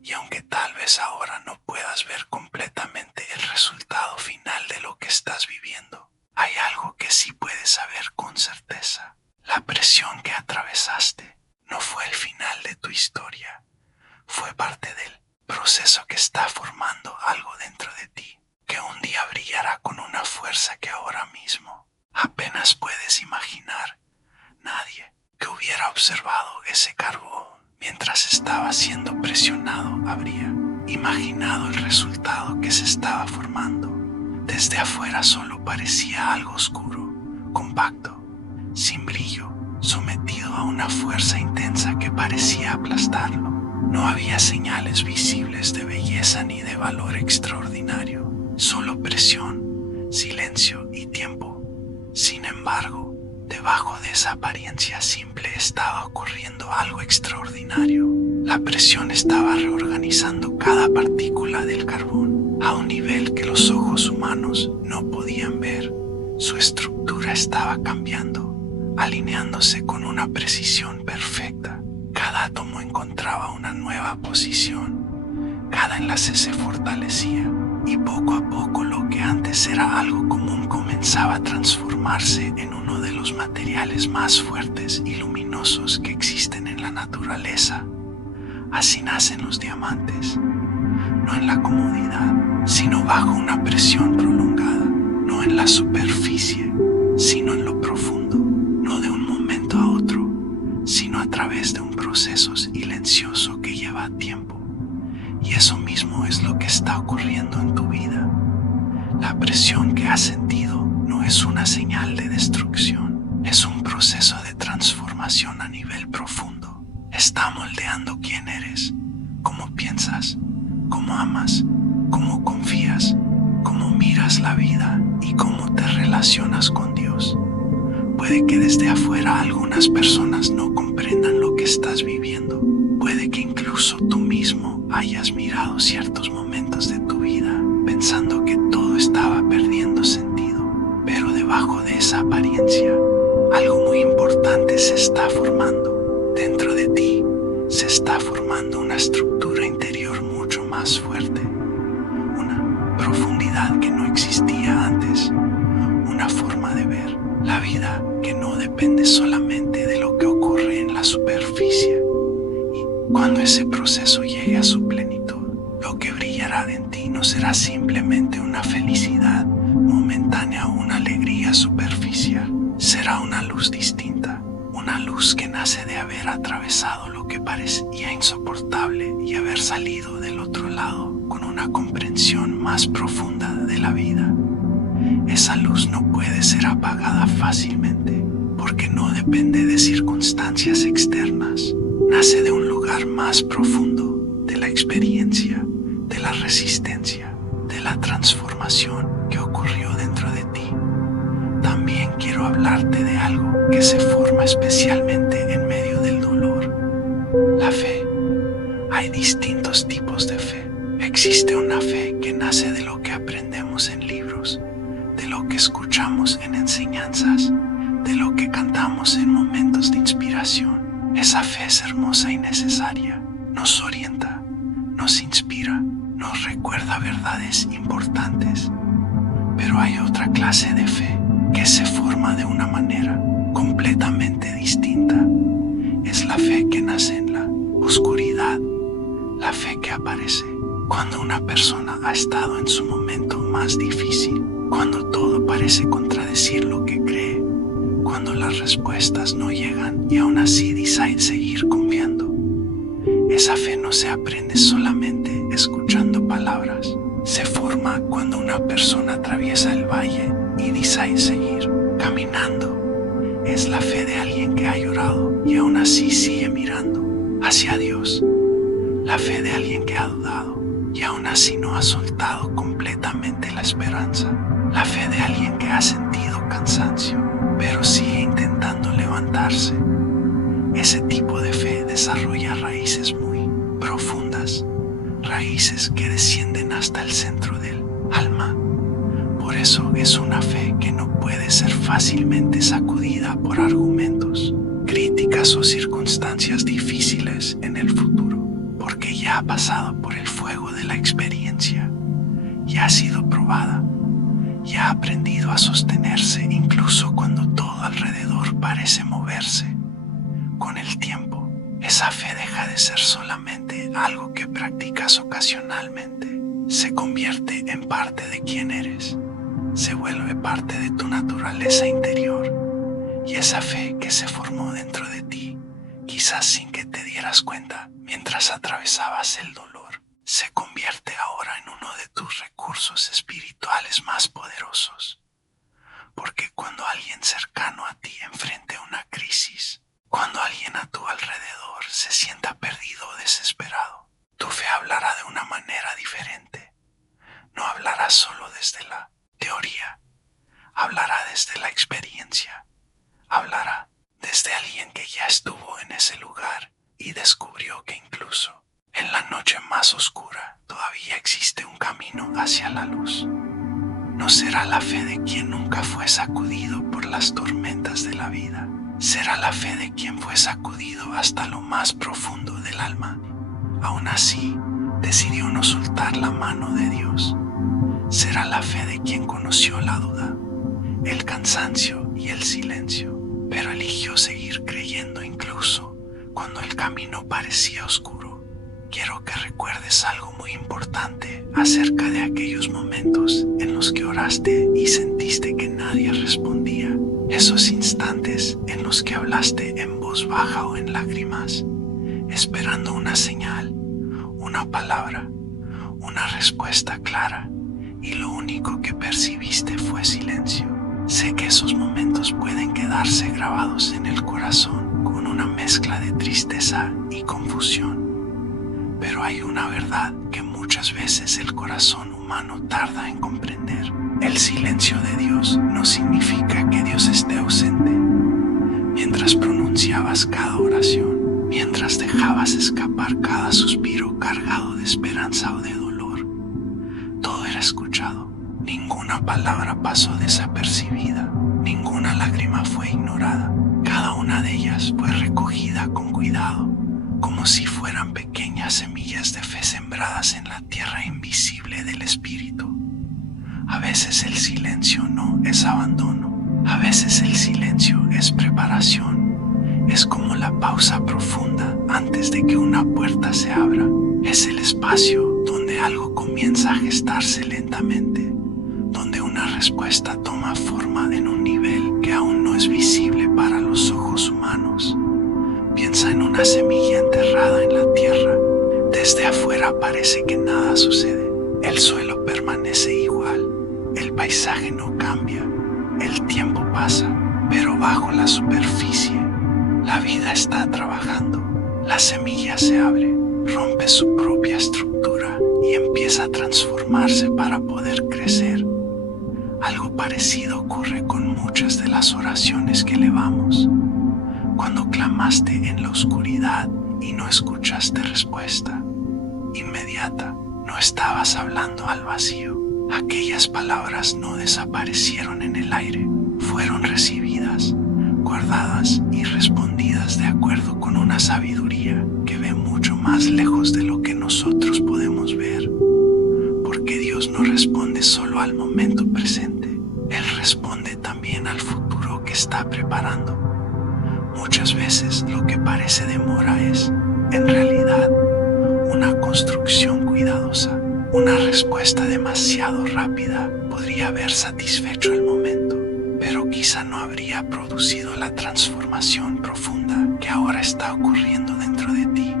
Y aunque tal vez ahora no puedas ver completamente el resultado final de lo que estás viviendo, hay algo que sí puedes saber con certeza. La presión que atravesaste no fue el final de tu historia, fue parte del proceso que está formando algo dentro de ti, que un día brillará con una fuerza que ahora mismo apenas puedes imaginar. Nadie que hubiera observado ese carbón mientras estaba siendo presionado habría imaginado el resultado que se estaba formando. Desde afuera solo parecía algo oscuro, compacto, sin brillo, sometido a una fuerza intensa que parecía aplastarlo. No había señales visibles de belleza ni de valor extraordinario, solo presión, silencio y tiempo. Sin embargo, debajo de esa apariencia simple estaba ocurriendo algo extraordinario. La presión estaba reorganizando cada partícula del carbón a un nivel que los ojos humanos no podían ver. Su estructura estaba cambiando, alineándose con una precisión perfecta. Cada átomo encontraba una nueva posición, cada enlace se fortalecía y poco a poco lo que antes era algo común comenzaba a transformarse en uno de los materiales más fuertes y luminosos que existen en la naturaleza. Así nacen los diamantes, no en la comodidad, sino bajo una presión prolongada, no en la superficie, sino en lo profundo, no de un momento a otro, sino a través de un proceso silencioso que lleva tiempo. Y eso mismo es lo que está ocurriendo en tu vida. La presión que has sentido no es una señal de destrucción, es un proceso de transformación a nivel profundo. Está moldeando quién eres, cómo piensas, cómo amas, cómo confías, cómo miras la vida y cómo te relacionas con Dios. Puede que desde afuera algunas personas no comprendan lo que estás viviendo. Puede que incluso tú mismo hayas mirado ciertos momentos de tu vida pensando que todo estaba perdiendo sentido. Pero debajo de esa apariencia, algo muy importante se está formando. Dentro de ti se está formando una estructura interior mucho más fuerte. Una profundidad que no existía antes. Una forma de ver la vida que no depende solamente de lo que ocurre en la superficie. Y cuando ese proceso llegue a su plenitud, lo que brillará en ti no será simplemente una felicidad momentánea o una alegría superficial. Será una luz distinta, una luz que nace de haber atravesado lo que parecía insoportable y haber salido del otro lado con una comprensión más profunda de la vida. Esa luz no puede ser apagada fácilmente, porque no depende de circunstancias externas. Nace de un lugar más profundo, de la experiencia, de la resistencia, de la transformación que ocurrió dentro de ti. También quiero hablarte de algo que se forma especialmente en medio del dolor: la fe. Hay distintos tipos de fe. Existe una fe que nace de lo que aprendemos en libros, de lo que escuchamos en enseñanzas, de lo que cantamos en momentos de inspiración. Esa fe es hermosa y necesaria. Nos orienta, nos inspira, nos recuerda verdades importantes. Pero hay otra clase de fe que se forma de una manera completamente distinta. Es la fe que nace en la oscuridad, la fe que aparece cuando una persona ha estado en su momento más difícil, cuando todo parece contradecir lo que cree, cuando las respuestas no llegan y aún así decide seguir confiando. Esa fe no se aprende solamente escuchando palabras. Se forma cuando una persona atraviesa el valle y decide seguir caminando. Es la fe de alguien que ha llorado y aún así sigue mirando hacia Dios. La fe de alguien que ha dudado y aún así no ha soltado completamente la esperanza. La fe de alguien que ha sentido cansancio, pero sigue intentando levantarse. Ese tipo de fe desarrolla raíces muy profundas, raíces que descienden hasta el centro del alma. Por eso es una fe que no puede ser fácilmente sacudida por argumentos, críticas o circunstancias difíciles en el futuro, porque ya ha pasado por el fuego de la experiencia, ya ha sido probada, ya ha aprendido a sostenerse incluso cuando todo alrededor parece moverse. Con el tiempo, esa fe deja de ser solamente algo que practicas ocasionalmente. Se convierte en parte de quién eres. Se vuelve parte de tu naturaleza interior. Y esa fe que se formó dentro de ti, quizás sin que te dieras cuenta mientras atravesabas el dolor, se convierte ahora en uno de tus recursos espirituales más poderosos. Porque cuando alguien cercano a ti enfrente una crisis, cuando alguien a tu alrededor se sienta perdido o desesperado, tu fe hablará de una manera diferente. No hablará solo desde la teoría, hablará desde la experiencia, hablará desde alguien que ya estuvo en ese lugar y descubrió que incluso en la noche más oscura todavía existe un camino hacia la luz. No será la fe de quien nunca fue sacudido por las tormentas de la vida. Será la fe de quien fue sacudido hasta lo más profundo del alma. Aún así, decidió no soltar la mano de Dios. Será la fe de quien conoció la duda, el cansancio y el silencio, pero eligió seguir creyendo incluso cuando el camino parecía oscuro. Quiero que recuerdes algo muy importante acerca de aquellos momentos en los que oraste y sentiste que nadie respondía. Esos instantes en los que hablaste en voz baja o en lágrimas, esperando una señal, una palabra, una respuesta clara, y lo único que percibiste fue silencio. Sé que esos momentos pueden quedarse grabados en el corazón con una mezcla de tristeza y confusión, pero hay una verdad que muchas veces el corazón humano tarda en comprender. El silencio de Dios no significa que Dios esté ausente. Mientras pronunciabas cada oración, mientras dejabas escapar cada suspiro cargado de esperanza o de dolor, todo era escuchado. Ninguna palabra pasó desapercibida, ninguna lágrima fue ignorada. Cada una de ellas fue recogida con cuidado, como si fueran pequeñas semillas de fe sembradas en la tierra invisible del Espíritu. A veces el silencio no es abandono, a veces el silencio es preparación. Es como la pausa profunda antes de que una puerta se abra. Es el espacio donde algo comienza a gestarse lentamente, donde una respuesta toma forma en un nivel que aún no es visible para los ojos humanos. Piensa en una semilla enterrada en la tierra. Desde afuera parece que nada sucede. El suelo permanece igual, el paisaje no cambia, el tiempo pasa, pero bajo la superficie, la vida está trabajando. La semilla se abre, rompe su propia estructura y empieza a transformarse para poder crecer. Algo parecido ocurre con muchas de las oraciones que elevamos. Cuando clamaste en la oscuridad y no escuchaste respuesta inmediata, no estabas hablando al vacío. Aquellas palabras no desaparecieron en el aire, fueron recibidas, guardadas y respondidas de acuerdo con una sabiduría que ve mucho más lejos de lo que nosotros podemos ver. Porque Dios no responde solo al momento presente, Él responde también al futuro que está preparando. Muchas veces lo que parece demora es, en realidad, una construcción cuidadosa. Una respuesta demasiado rápida podría haber satisfecho el momento, pero quizá no habría producido la transformación profunda que ahora está ocurriendo dentro de ti.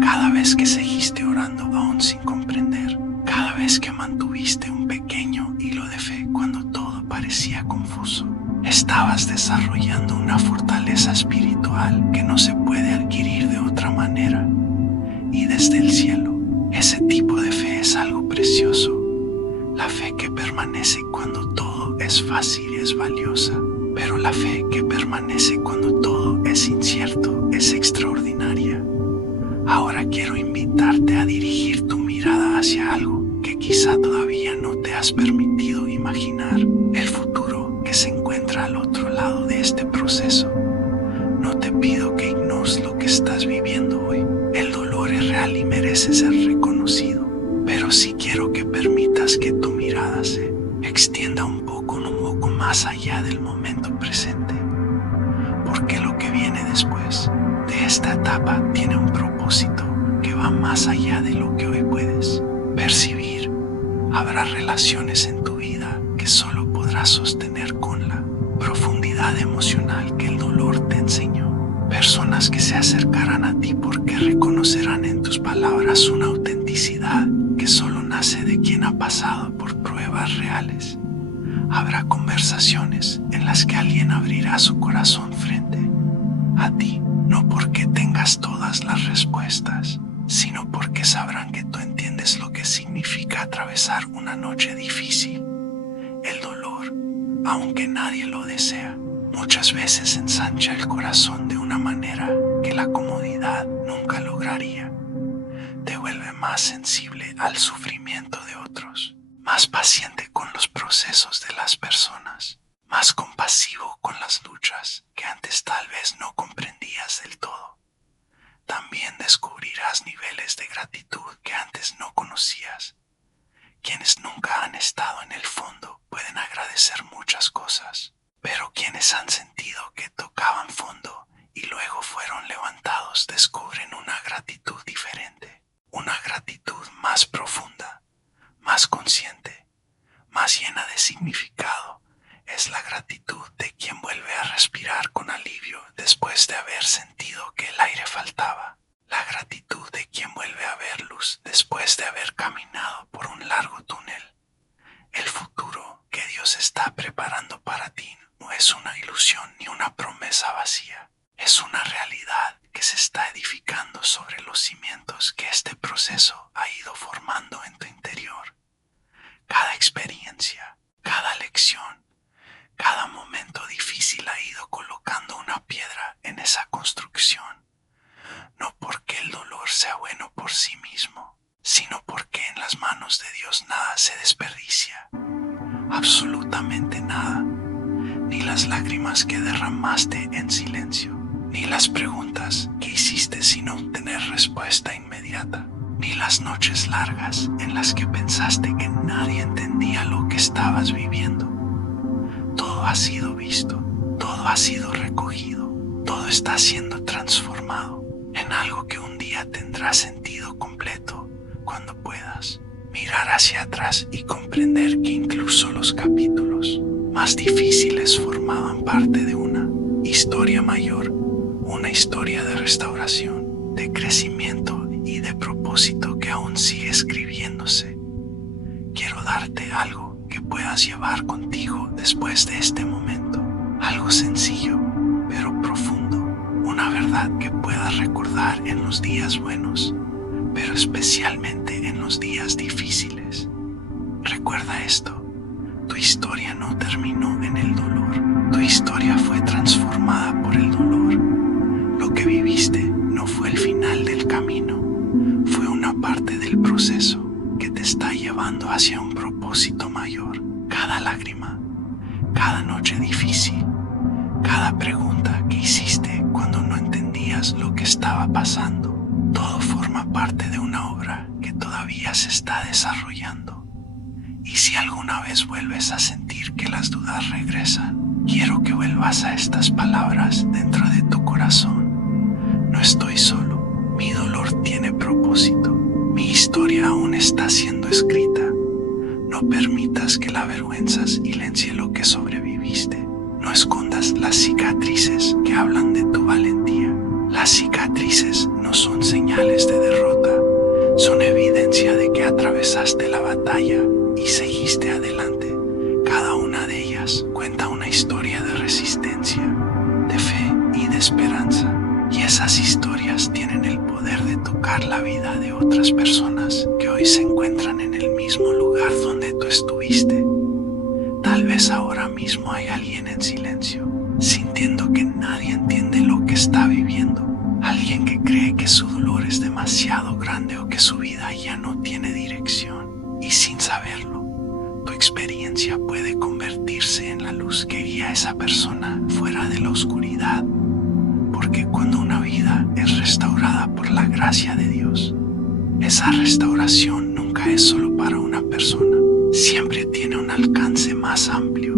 Cada vez que seguiste orando aún sin comprender, cada vez que mantuviste un pequeño hilo de fe cuando todo parecía confuso, estabas desarrollando una fortaleza espiritual que no se puede adquirir de otra manera. Y desde el cielo, ese tipo de fe es algo precioso. La fe que permanece cuando todo es fácil es valiosa, pero la fe que permanece cuando todo es incierto es extraordinaria. Ahora quiero invitarte a dirigir tu mirada hacia algo que quizá todavía no te has permitido imaginar, el futuro que se encuentra al otro lado de este proceso. No te pido que ignores lo que estás viviendo hoy. El dolor es real y merece ser reconocido, pero sí quiero que permitas que tu mirada se extienda un poco más allá del momento presente, porque lo que viene después de esta etapa tiene un propósito que va más allá de lo que hoy puedes percibir. Habrá relaciones en tu vida que solo podrás sostener con la profundidad emocional que el dolor te enseñó. Personas que se acercarán a ti porque reconocerán en tus palabras una autenticidad que solo nace de quien ha pasado por pruebas reales. Habrá conversaciones en las que alguien abrirá su corazón frente a ti, no porque tengas todas las respuestas, sino porque sabrán que tú entiendes lo que significa atravesar una noche difícil. El dolor, aunque nadie lo desea, muchas veces ensancha el corazón de una manera que la comodidad nunca lograría. Te vuelve más sensible al sufrimiento de otros, más paciente con los procesos de las personas, más compasivo con las luchas que antes tal vez no comprendías del todo. También descubrirás niveles de gratitud que antes no conocías. Quienes nunca han estado en el fondo pueden agradecer muchas cosas, pero quienes han sentido que tocaban fondo y luego fueron levantados descubren una gratitud diferente, una gratitud más profunda, más consciente, más llena de significado. Es la gratitud de quien vuelve respirar con alivio después de haber sentido que el aire faltaba. La gratitud de quien vuelve a ver luz después de haber caminado por un largo túnel. El futuro que Dios está preparando para ti no es una ilusión ni una promesa vacía. Es una realidad que se está edificando sobre los cimientos que este proceso ha ido formando en tu interior. Cada experiencia, cada lección, cada momento difícil ha ido colocando una piedra en esa construcción. No porque el dolor sea bueno por sí mismo, sino porque en las manos de Dios nada se desperdicia. Absolutamente nada. Ni las lágrimas que derramaste en silencio, ni las preguntas que hiciste sin obtener respuesta inmediata, ni las noches largas en las que pensaste que nadie entendía lo que estabas viviendo. Todo ha sido visto, todo ha sido recogido, todo está siendo transformado en algo que un día tendrá sentido completo cuando puedas mirar hacia atrás y comprender que incluso los capítulos más difíciles formaban parte de una historia mayor, una historia de restauración, de crecimiento y de propósito que aún sigue escribiéndose. Quiero darte algo que puedas llevar contigo después de este momento, algo sencillo pero profundo, una verdad que puedas recordar en los días buenos, pero especialmente en los días difíciles. Recuerda esto. Tu historia no terminó en el dolor. Tu historia fue transformada por el dolor. Lo que viviste no fue el final del camino. Fue una parte del proceso que te está llevando hacia un propósito mayor. Cada lágrima, cada noche difícil, cada pregunta que hiciste cuando no entendías lo que estaba pasando, todo forma parte de una obra que todavía se está desarrollando. Y si alguna vez vuelves a sentir que las dudas regresan, quiero que vuelvas a estas palabras dentro de tu corazón. No estoy solo, mi dolor tiene propósito, mi historia aún está siendo escrita. No permitas que la vergüenza silencie lo que sobreviviste. No escondas las cicatrices que hablan de tu valentía. Las cicatrices no son señales de derrota, son evidencia de que atravesaste la batalla y seguiste adelante. Cada una de ellas cuenta una historia de resistencia, de fe y de esperanza. Y esas historias tienen el poder de tocar la vida de otras personas que hoy se encuentran en el mismo lugar donde tú estuviste. Tal vez ahora mismo hay alguien en silencio, sintiendo que nadie entiende lo que está viviendo. Alguien que cree que su dolor es demasiado grande o que su vida ya no tiene dirección. Y sin saberlo, tu experiencia puede convertirse en la luz que guía a esa persona fuera de la oscuridad. Porque cuando una vida es restaurada por la gracia de Dios, esa restauración nunca es solo para una persona. Siempre tiene un alcance más amplio.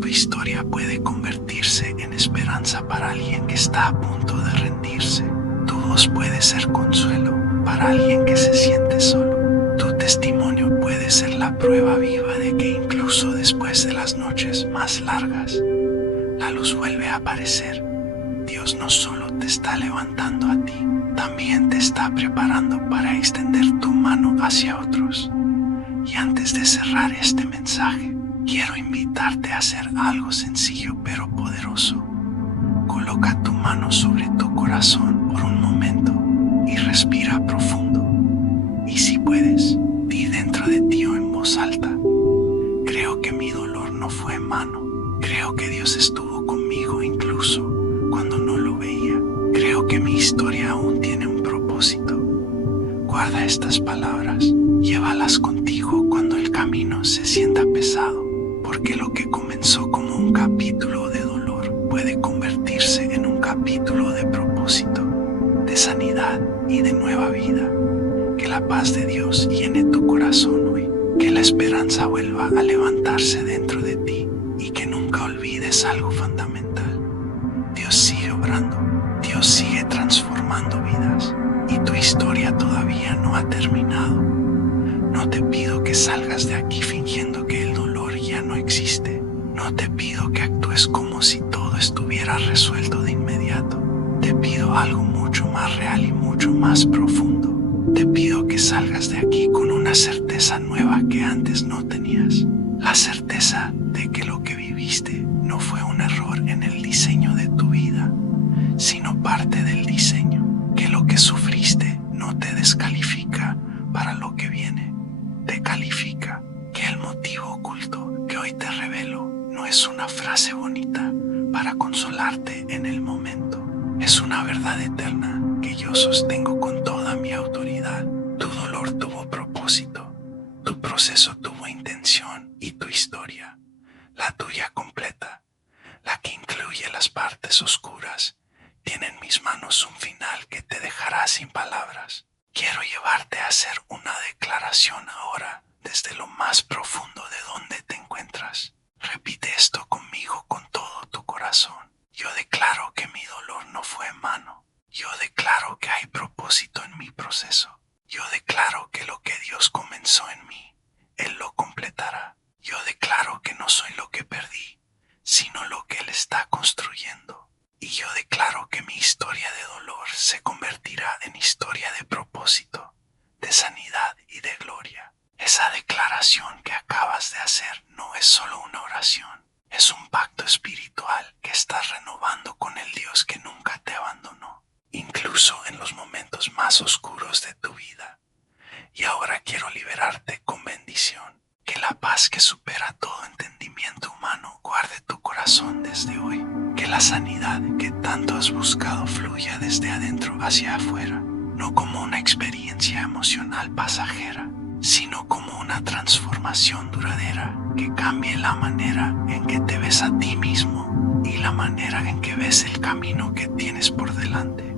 Tu historia puede convertirse en esperanza para alguien que está a punto de rendirse. Tu voz puede ser consuelo para alguien que se siente solo. Tu testimonio puede ser la prueba viva de que incluso después de las noches más largas, la luz vuelve a aparecer. Dios no solo te está levantando a ti, también te está preparando para extender tu mano hacia otros. Y antes de cerrar este mensaje, quiero invitarte a hacer algo sencillo pero poderoso. Coloca tu mano sobre tu corazón por un momento y respira profundo. Y si puedes, di dentro de ti o en voz alta: creo que mi dolor no fue en vano. Creo que Dios estuvo conmigo incluso cuando no lo veía. Creo que mi historia aún tiene un propósito. Guarda estas palabras, llévalas contigo cuando el camino se sienta pesado, porque lo que comenzó como un capítulo de dolor puede convertirse en un capítulo de propósito, de sanidad y de nueva vida. Que la paz de Dios llene tu corazón hoy, que la esperanza vuelva a levantarse dentro de ti y que nunca olvides algo fundamental. Dios sigue obrando, Dios sigue transformando vidas y tu historia todavía no ha terminado. No te pido que salgas de aquí fingiendo que el dolor ya no existe. No te pido que actúes como si todo estuviera resuelto de inmediato. Te pido algo mucho más real y mucho más profundo. Te pido que salgas de aquí con una certeza nueva que antes no tenías. La certeza de que lo que viviste no fue un error en el diseño de tu vida, sino parte del diseño. Que lo que sufriste no te descalifica para lo que viene, te califica. Que el motivo oculto que hoy te revelo no es una frase bonita para consolarte en el momento. Es una verdad eterna que yo sostengo con toda mi autoridad. Tu dolor tuvo propósito, tu proceso tuvo intención y tu historia, la tuya completa, la que incluye las partes oscuras, tiene en mis manos un final que te dejará sin palabras. Quiero llevarte a hacer una declaración ahora desde lo más profundo de donde te encuentras. Repite esto conmigo con todo tu corazón. Yo declaro que mi dolor no fue en vano. Yo declaro que hay propósito en mi proceso. Yo declaro que lo que Dios comenzó en mí, Él lo completará. Yo declaro que no soy lo que perdí, sino lo que Él está construyendo. Y yo declaro que mi historia de dolor se convertirá en historia de propósito, de sanidad y de gloria. Esa declaración que acabas de hacer no es solo una oración, es un pacto espiritual que estás renovando con el Dios que nunca te abandonó, incluso en los momentos más oscuros de tu vida. Y ahora quiero liberarte con bendición. Que la paz que supera todo entendimiento humano guarde tu corazón desde hoy. Que la sanidad que tanto has buscado fluya desde adentro hacia afuera, no como una experiencia emocional pasajera, sino como una transformación duradera que cambie la manera en que te ves a ti mismo y la manera en que ves el camino que tienes por delante.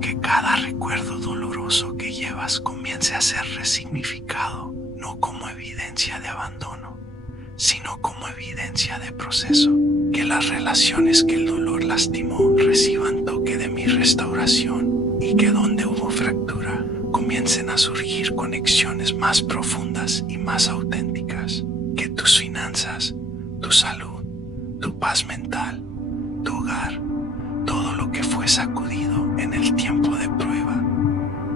Que cada recuerdo doloroso que llevas comience a ser resignificado, no como evidencia de abandono, sino como evidencia de proceso. Que las relaciones que el dolor lastimó reciban toque de mi restauración y que donde hubo fractura comiencen a surgir conexiones más profundas y más auténticas. Que tus finanzas, tu salud, tu paz mental, tu hogar, todo lo que fue sacudido en el tiempo de prueba,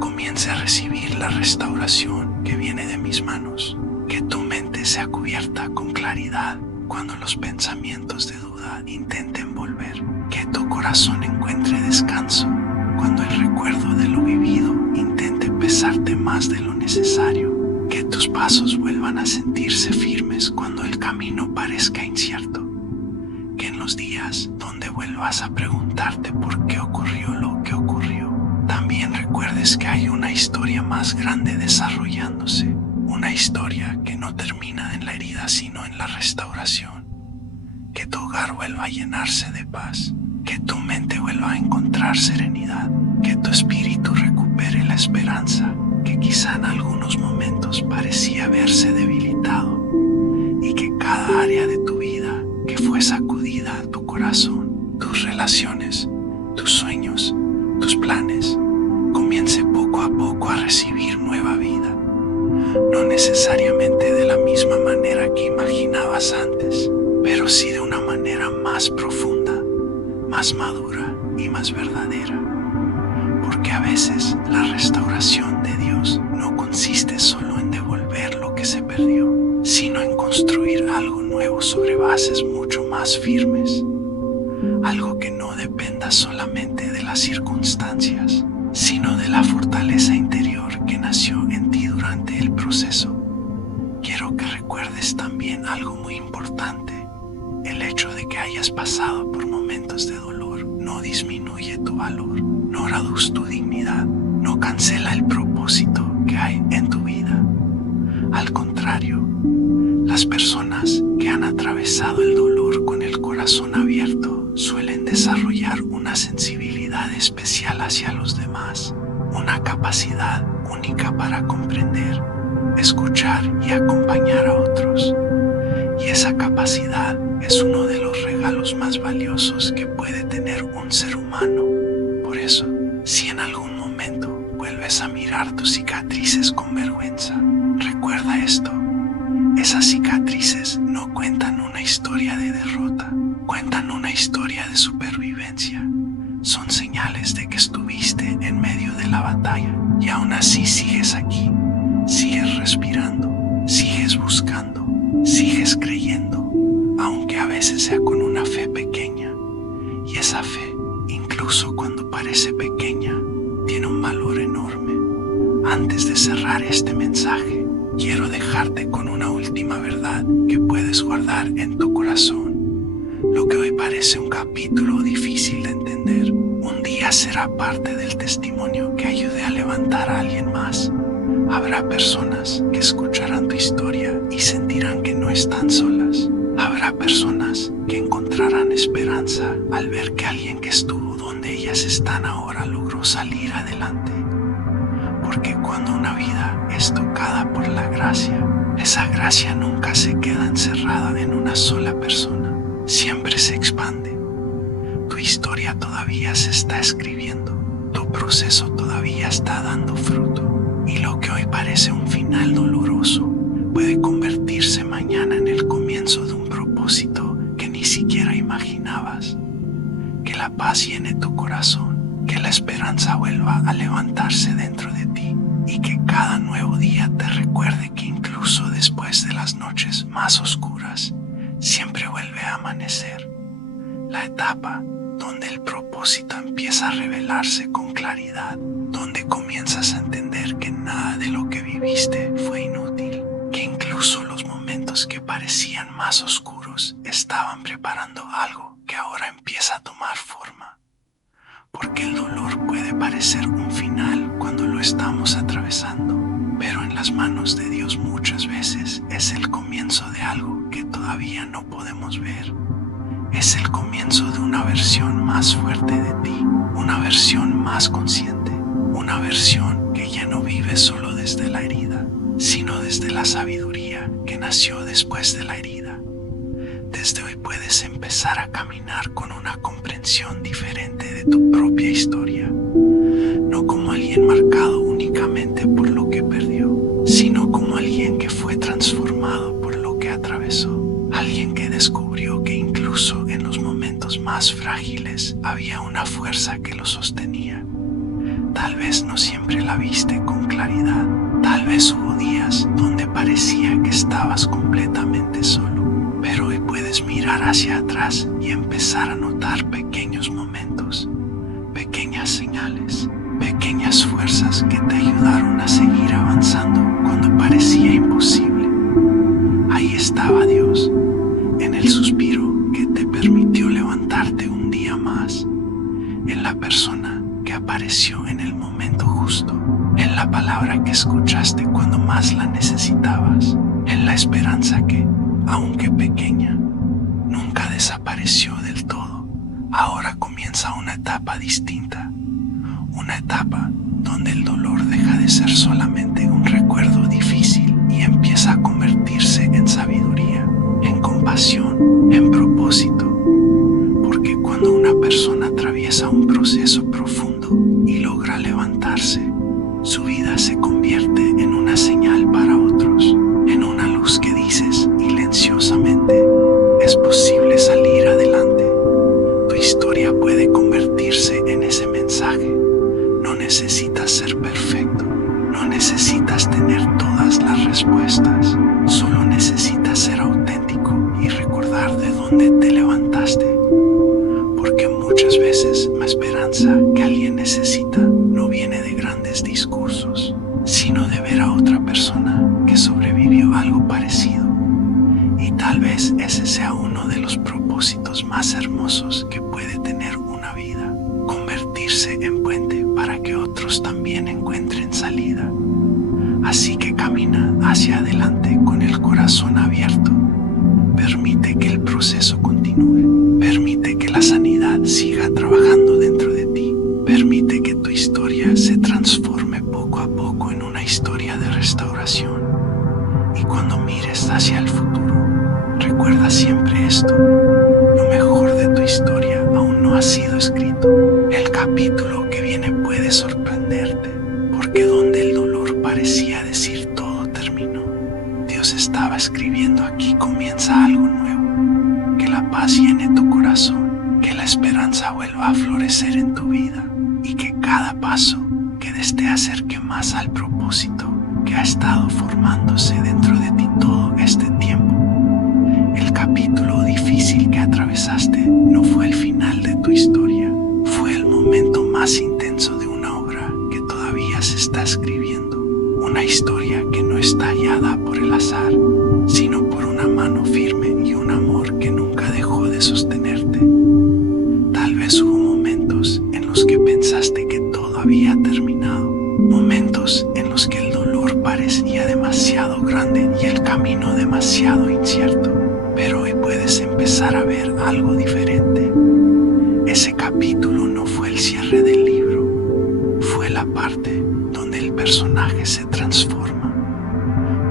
comience a recibir la restauración que viene de mis manos. Que tu mente sea cubierta con claridad cuando los pensamientos de duda intenten volver. Que tu corazón encuentre descanso cuando el recuerdo de lo vivido intente pesarte más de lo necesario. Que tus pasos vuelvan a sentirse firmes cuando el camino parezca incierto. Que en los días donde vuelvas a preguntarte por qué ocurrió lo que ocurrió, también recuerdes que hay una historia más grande desarrollándose. Una historia que no termina en la herida sino en la restauración. Que tu hogar vuelva a llenarse de paz. Que tu mente vuelva a encontrar serenidad. Que tu espíritu recupere la esperanza que quizá en algunos momentos parecía haberse debilitado. Y que cada área de tu vida que fue sacudida a tu corazón, tus relaciones, tus sueños, tus planes, comience poco a poco a recibir nueva vida. No necesariamente de la misma manera que imaginabas antes, pero sí de una manera más profunda, más madura y más verdadera. Porque a veces la restauración de Dios no consiste solo en devolver lo que se perdió, sino en construir algo nuevo sobre bases mucho más firmes. Algo que no dependa solamente de las circunstancias, sino de la fortaleza interior que nació en ti durante el proceso. Quiero que recuerdes también algo muy importante. El hecho de que hayas pasado por momentos de dolor no disminuye tu valor, no reduce tu dignidad, no cancela el propósito que hay en tu vida. Al contrario, las personas que han atravesado el dolor con el corazón abierto suelen desarrollar una sensibilidad especial hacia los demás, una capacidad única para comprender, escuchar y acompañar a otros. Y esa capacidad es uno de los regalos más valiosos que puede tener un ser humano. Por eso, si en algún momento vuelves a mirar tus cicatrices con vergüenza, recuerda esto. Esas cicatrices no cuentan una historia de derrota, cuentan una historia de supervivencia. Son señales de que estuviste en medio de la batalla y aún así sigues aquí, sigues respirando, sigues buscando, sigues creyendo, aunque a veces sea con una fe pequeña. Y esa fe, incluso cuando parece pequeña, tiene un valor enorme. Antes de cerrar este mensaje, quiero dejarte con una última verdad que puedes guardar en tu corazón. Lo que hoy parece un capítulo difícil de entender, un día será parte del testimonio que ayude a levantar a alguien más. Habrá personas que escucharán tu historia y sentirán que no están solas. Habrá personas que encontrarán esperanza al ver que alguien que estuvo donde ellas están ahora logró salir adelante. Porque cuando una vida es tocada por la gracia, esa gracia nunca se queda encerrada en una sola persona, siempre se expande. Tu historia todavía se está escribiendo, tu proceso todavía está dando fruto, y lo que hoy parece un final doloroso puede convertirse mañana en el comienzo de un propósito que ni siquiera imaginabas. Que la paz llene tu corazón, que la esperanza vuelva a levantarse dentro de ti y que cada nuevo día te recuerde que incluso después de las noches más oscuras, siempre vuelve a amanecer. La etapa donde el propósito empieza a revelarse con claridad, donde comienzas a entender que nada de lo que viviste fue inútil, que incluso los momentos que parecían más oscuros estaban preparando algo que ahora empieza a tomar forma. Porque el dolor puede parecer un final cuando lo estamos atravesando, pero en las manos de Dios muchas veces es el comienzo de algo que todavía no podemos ver. Es el comienzo de una versión más fuerte de ti, una versión más consciente, una versión que ya no vive solo desde la herida, sino desde la sabiduría que nació después de la herida. Desde hoy puedes empezar a caminar con una comprensión diferente de tu propia historia, no como alguien marcado únicamente por lo que perdió, sino como alguien que fue transformado por lo que atravesó, alguien que descubrió que incluso en los momentos más frágiles había una fuerza que lo sostenía. Tal vez no siempre la viste con claridad, tal vez hubo días donde parecía que estabas completamente solo, pero hoy puedes mirar hacia atrás y empezar a notar pequeños momentos, pequeñas señales, pequeñas fuerzas que te ayudaron a seguir avanzando cuando parecía imposible. Ahí estaba Dios, en el suspiro que te permitió levantarte un día más, en la persona que apareció en el momento justo, en la palabra que escuchaste cuando más la necesitabas, en la esperanza que, aunque pequeña, nunca desapareció del todo. Ahora comienza una etapa distinta, una etapa donde el dolor deja de ser solamente un recuerdo difícil y empieza a convertirse en sabiduría, en compasión, en propósito. Porque cuando una persona atraviesa un proceso profundo y logra levantarse, su vida se convierte en una señal para otros, en una luz que dices silenciosamente: es posible salir adelante. Tu historia puede convertirse en ese mensaje. No necesitas ser perfecto, no necesitas tener todas las respuestas, solo necesitas ser auténtico y recordar de dónde te levantaste. Porque muchas veces la esperanza que alguien necesita no viene de grandes discursos, sino de ver a otra persona que sobrevivió a algo parecido. Y tal vez ese sea uno de los propósitos más hermosos que puede tener una vida: convertirse en puente para que otros también encuentren salida. Así que camina hacia adelante con el corazón abierto. Permite que el proceso continúe. Permite que la sanidad siga trabajando dentro de ti. Permite que tu historia se transforme poco a poco en una historia de restauración. Y cuando mires hacia el futuro, recuerda siempre esto: lo mejor de tu historia aún no ha sido escrito. El capítulo que viene puede sorprenderte, porque donde el dolor parecía decir todo terminó, Dios estaba escribiendo aquí comienza algo nuevo. Que la paz llene tu corazón, que la esperanza vuelva a florecer en tu vida y que cada paso que des te acerque más al propósito que ha estado formándose dentro de ti todo este tiempo. El capítulo difícil que atravesaste no fue el final de tu historia, fue el momento más intenso de una obra que todavía se está escribiendo. Una historia que no está hallada por el azar, sino por una mano firme y un amor que nunca dejó de sostenerte. Tal vez hubo momentos en los que pensaste que todo había terminado, momentos en los que el dolor parecía demasiado grande y el camino demasiado incierto, pero hoy puedes empezar a ver algo diferente. Ese capítulo no fue el cierre del libro, fue la parte donde el personaje se transforma,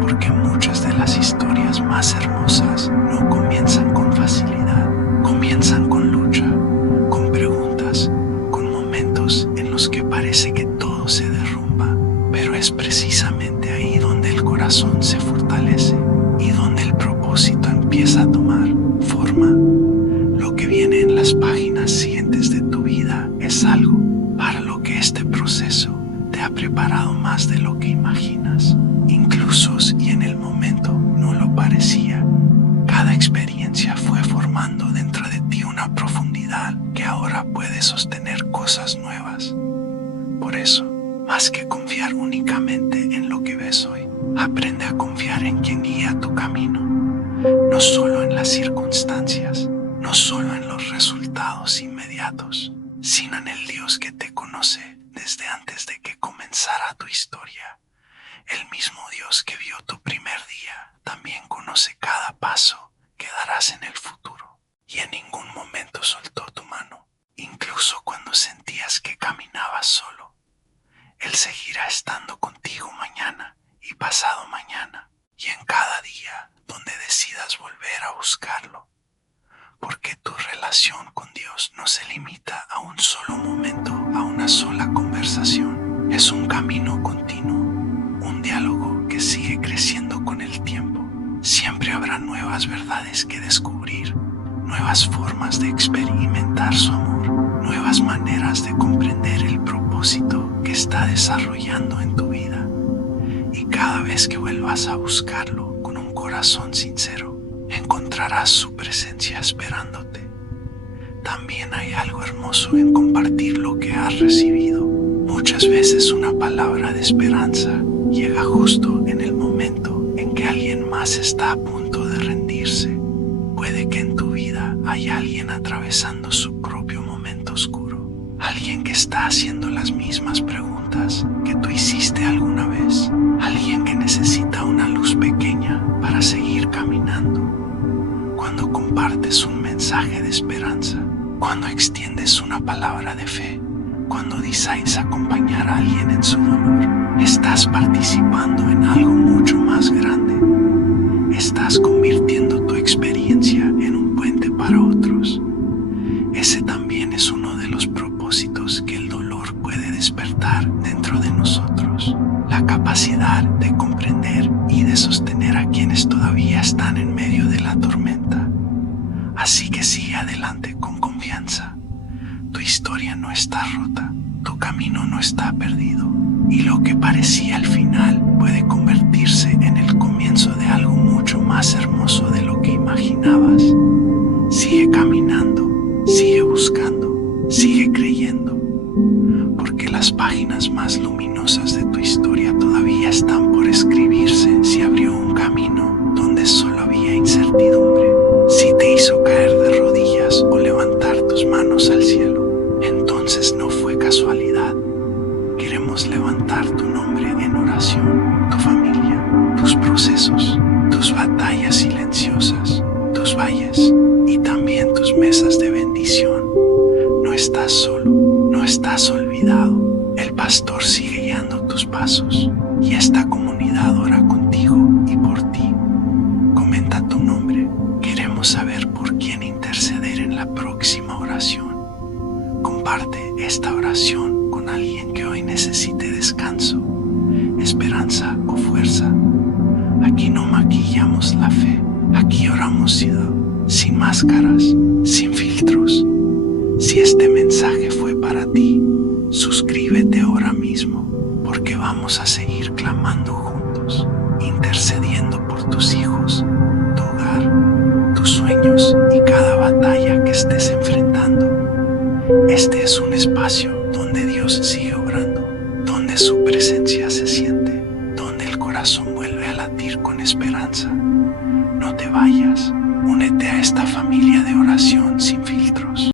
porque muchas de las historias más hermosas no comienzan con facilidad, comienzan con lucha, con preguntas, con momentos en los que parece que todo se derrumba, pero es precisamente ahí donde el corazón se fortalece y donde el propósito empieza a tomar forma. Lo que viene en las páginas siguientes de tu vida es algo para lo que este proceso te ha preparado más de lo que imaginas, incluso si en el momento no lo parecía. Cada experiencia fue formando dentro de ti una profundidad que ahora puede sostener cosas nuevas. Por eso, más que confiar únicamente en lo que ves hoy, aprende a confiar en quien guía tu camino, no solo en las circunstancias, no solo en los resultados inmediatos, sino en el Dios que te conoce desde antes de que comenzara tu historia. El mismo Dios que vio tu primer día también conoce cada paso que darás en el futuro y en ningún momento soltó tu mano, incluso cuando sentías que caminabas solo. Él seguirá estando contigo mañana y pasado mañana y en cada día donde decidas volver a buscarlo. Porque tu relación con Dios no se limita a un solo momento, a una sola conversación. Es un camino continuo, un diálogo que sigue creciendo con el tiempo. Siempre habrá nuevas verdades que descubrir, nuevas formas de experimentar su amor, nuevas maneras de comprender el propósito que está desarrollando en tu vida. Y cada vez que vuelvas a buscarlo con un corazón sincero, encontrarás su presencia esperándote. También hay algo hermoso en compartir lo que has recibido. Muchas veces una palabra de esperanza llega justo en el momento en que alguien más está a punto de rendirse. Puede que en tu vida haya alguien atravesando su propio momento oscuro, alguien que está haciendo las mismas preguntas que tú hiciste alguna vez, alguien que necesita una luz pequeña para seguir caminando. Cuando compartes un mensaje de esperanza, cuando extiendes una palabra de fe, cuando decides acompañar a alguien en su dolor, estás participando en algo mucho más grande. Estás convirtiendo tu experiencia en un puente para otros. Ese también es uno de los propósitos que el dolor puede despertar dentro de nosotros. La capacidad de comprender y de sostener a quienes todavía están en medio de la tormenta. Así que sigue adelante con confianza. Tu historia no está rota, tu camino no está perdido, y lo que parecía el final puede convertirse en el comienzo de algo mucho más hermoso de lo que imaginabas. Sigue caminando, sigue buscando, sigue creyendo, porque las páginas más luminosas de tu historia todavía están por escribirse. Si abrió un camino donde solo había incertidumbre, si te hizo caer de rodillas o levantar tus manos al cielo, entonces no fue casualidad. Queremos levantar tu nombre en oración, tu familia, tus procesos, tus batallas silenciosas, tus valles y también tus mesas de bendición. No estás solo, no estás olvidado. El pastor sigue guiando tus pasos y esta comunidad ora contigo y por ti. Comenta tu nombre. Queremos saber por quién interceder en la próxima oración. Comparte esta oración con alguien que hoy necesite descanso, esperanza o fuerza. Aquí no maquillamos la fe. Aquí oramos sin máscaras, sin filtros. Si este mensaje fue para ti, suscríbete ahora mismo, porque vamos a seguir clamando juntos, intercediendo por tus hijos, tu hogar, tus sueños y cada batalla que estés enfrentando. Este es un espacio donde Dios sigue obrando, donde su presencia se siente, donde el corazón vuelve a latir con esperanza. No te vayas, únete a esta familia de oración sin filtros.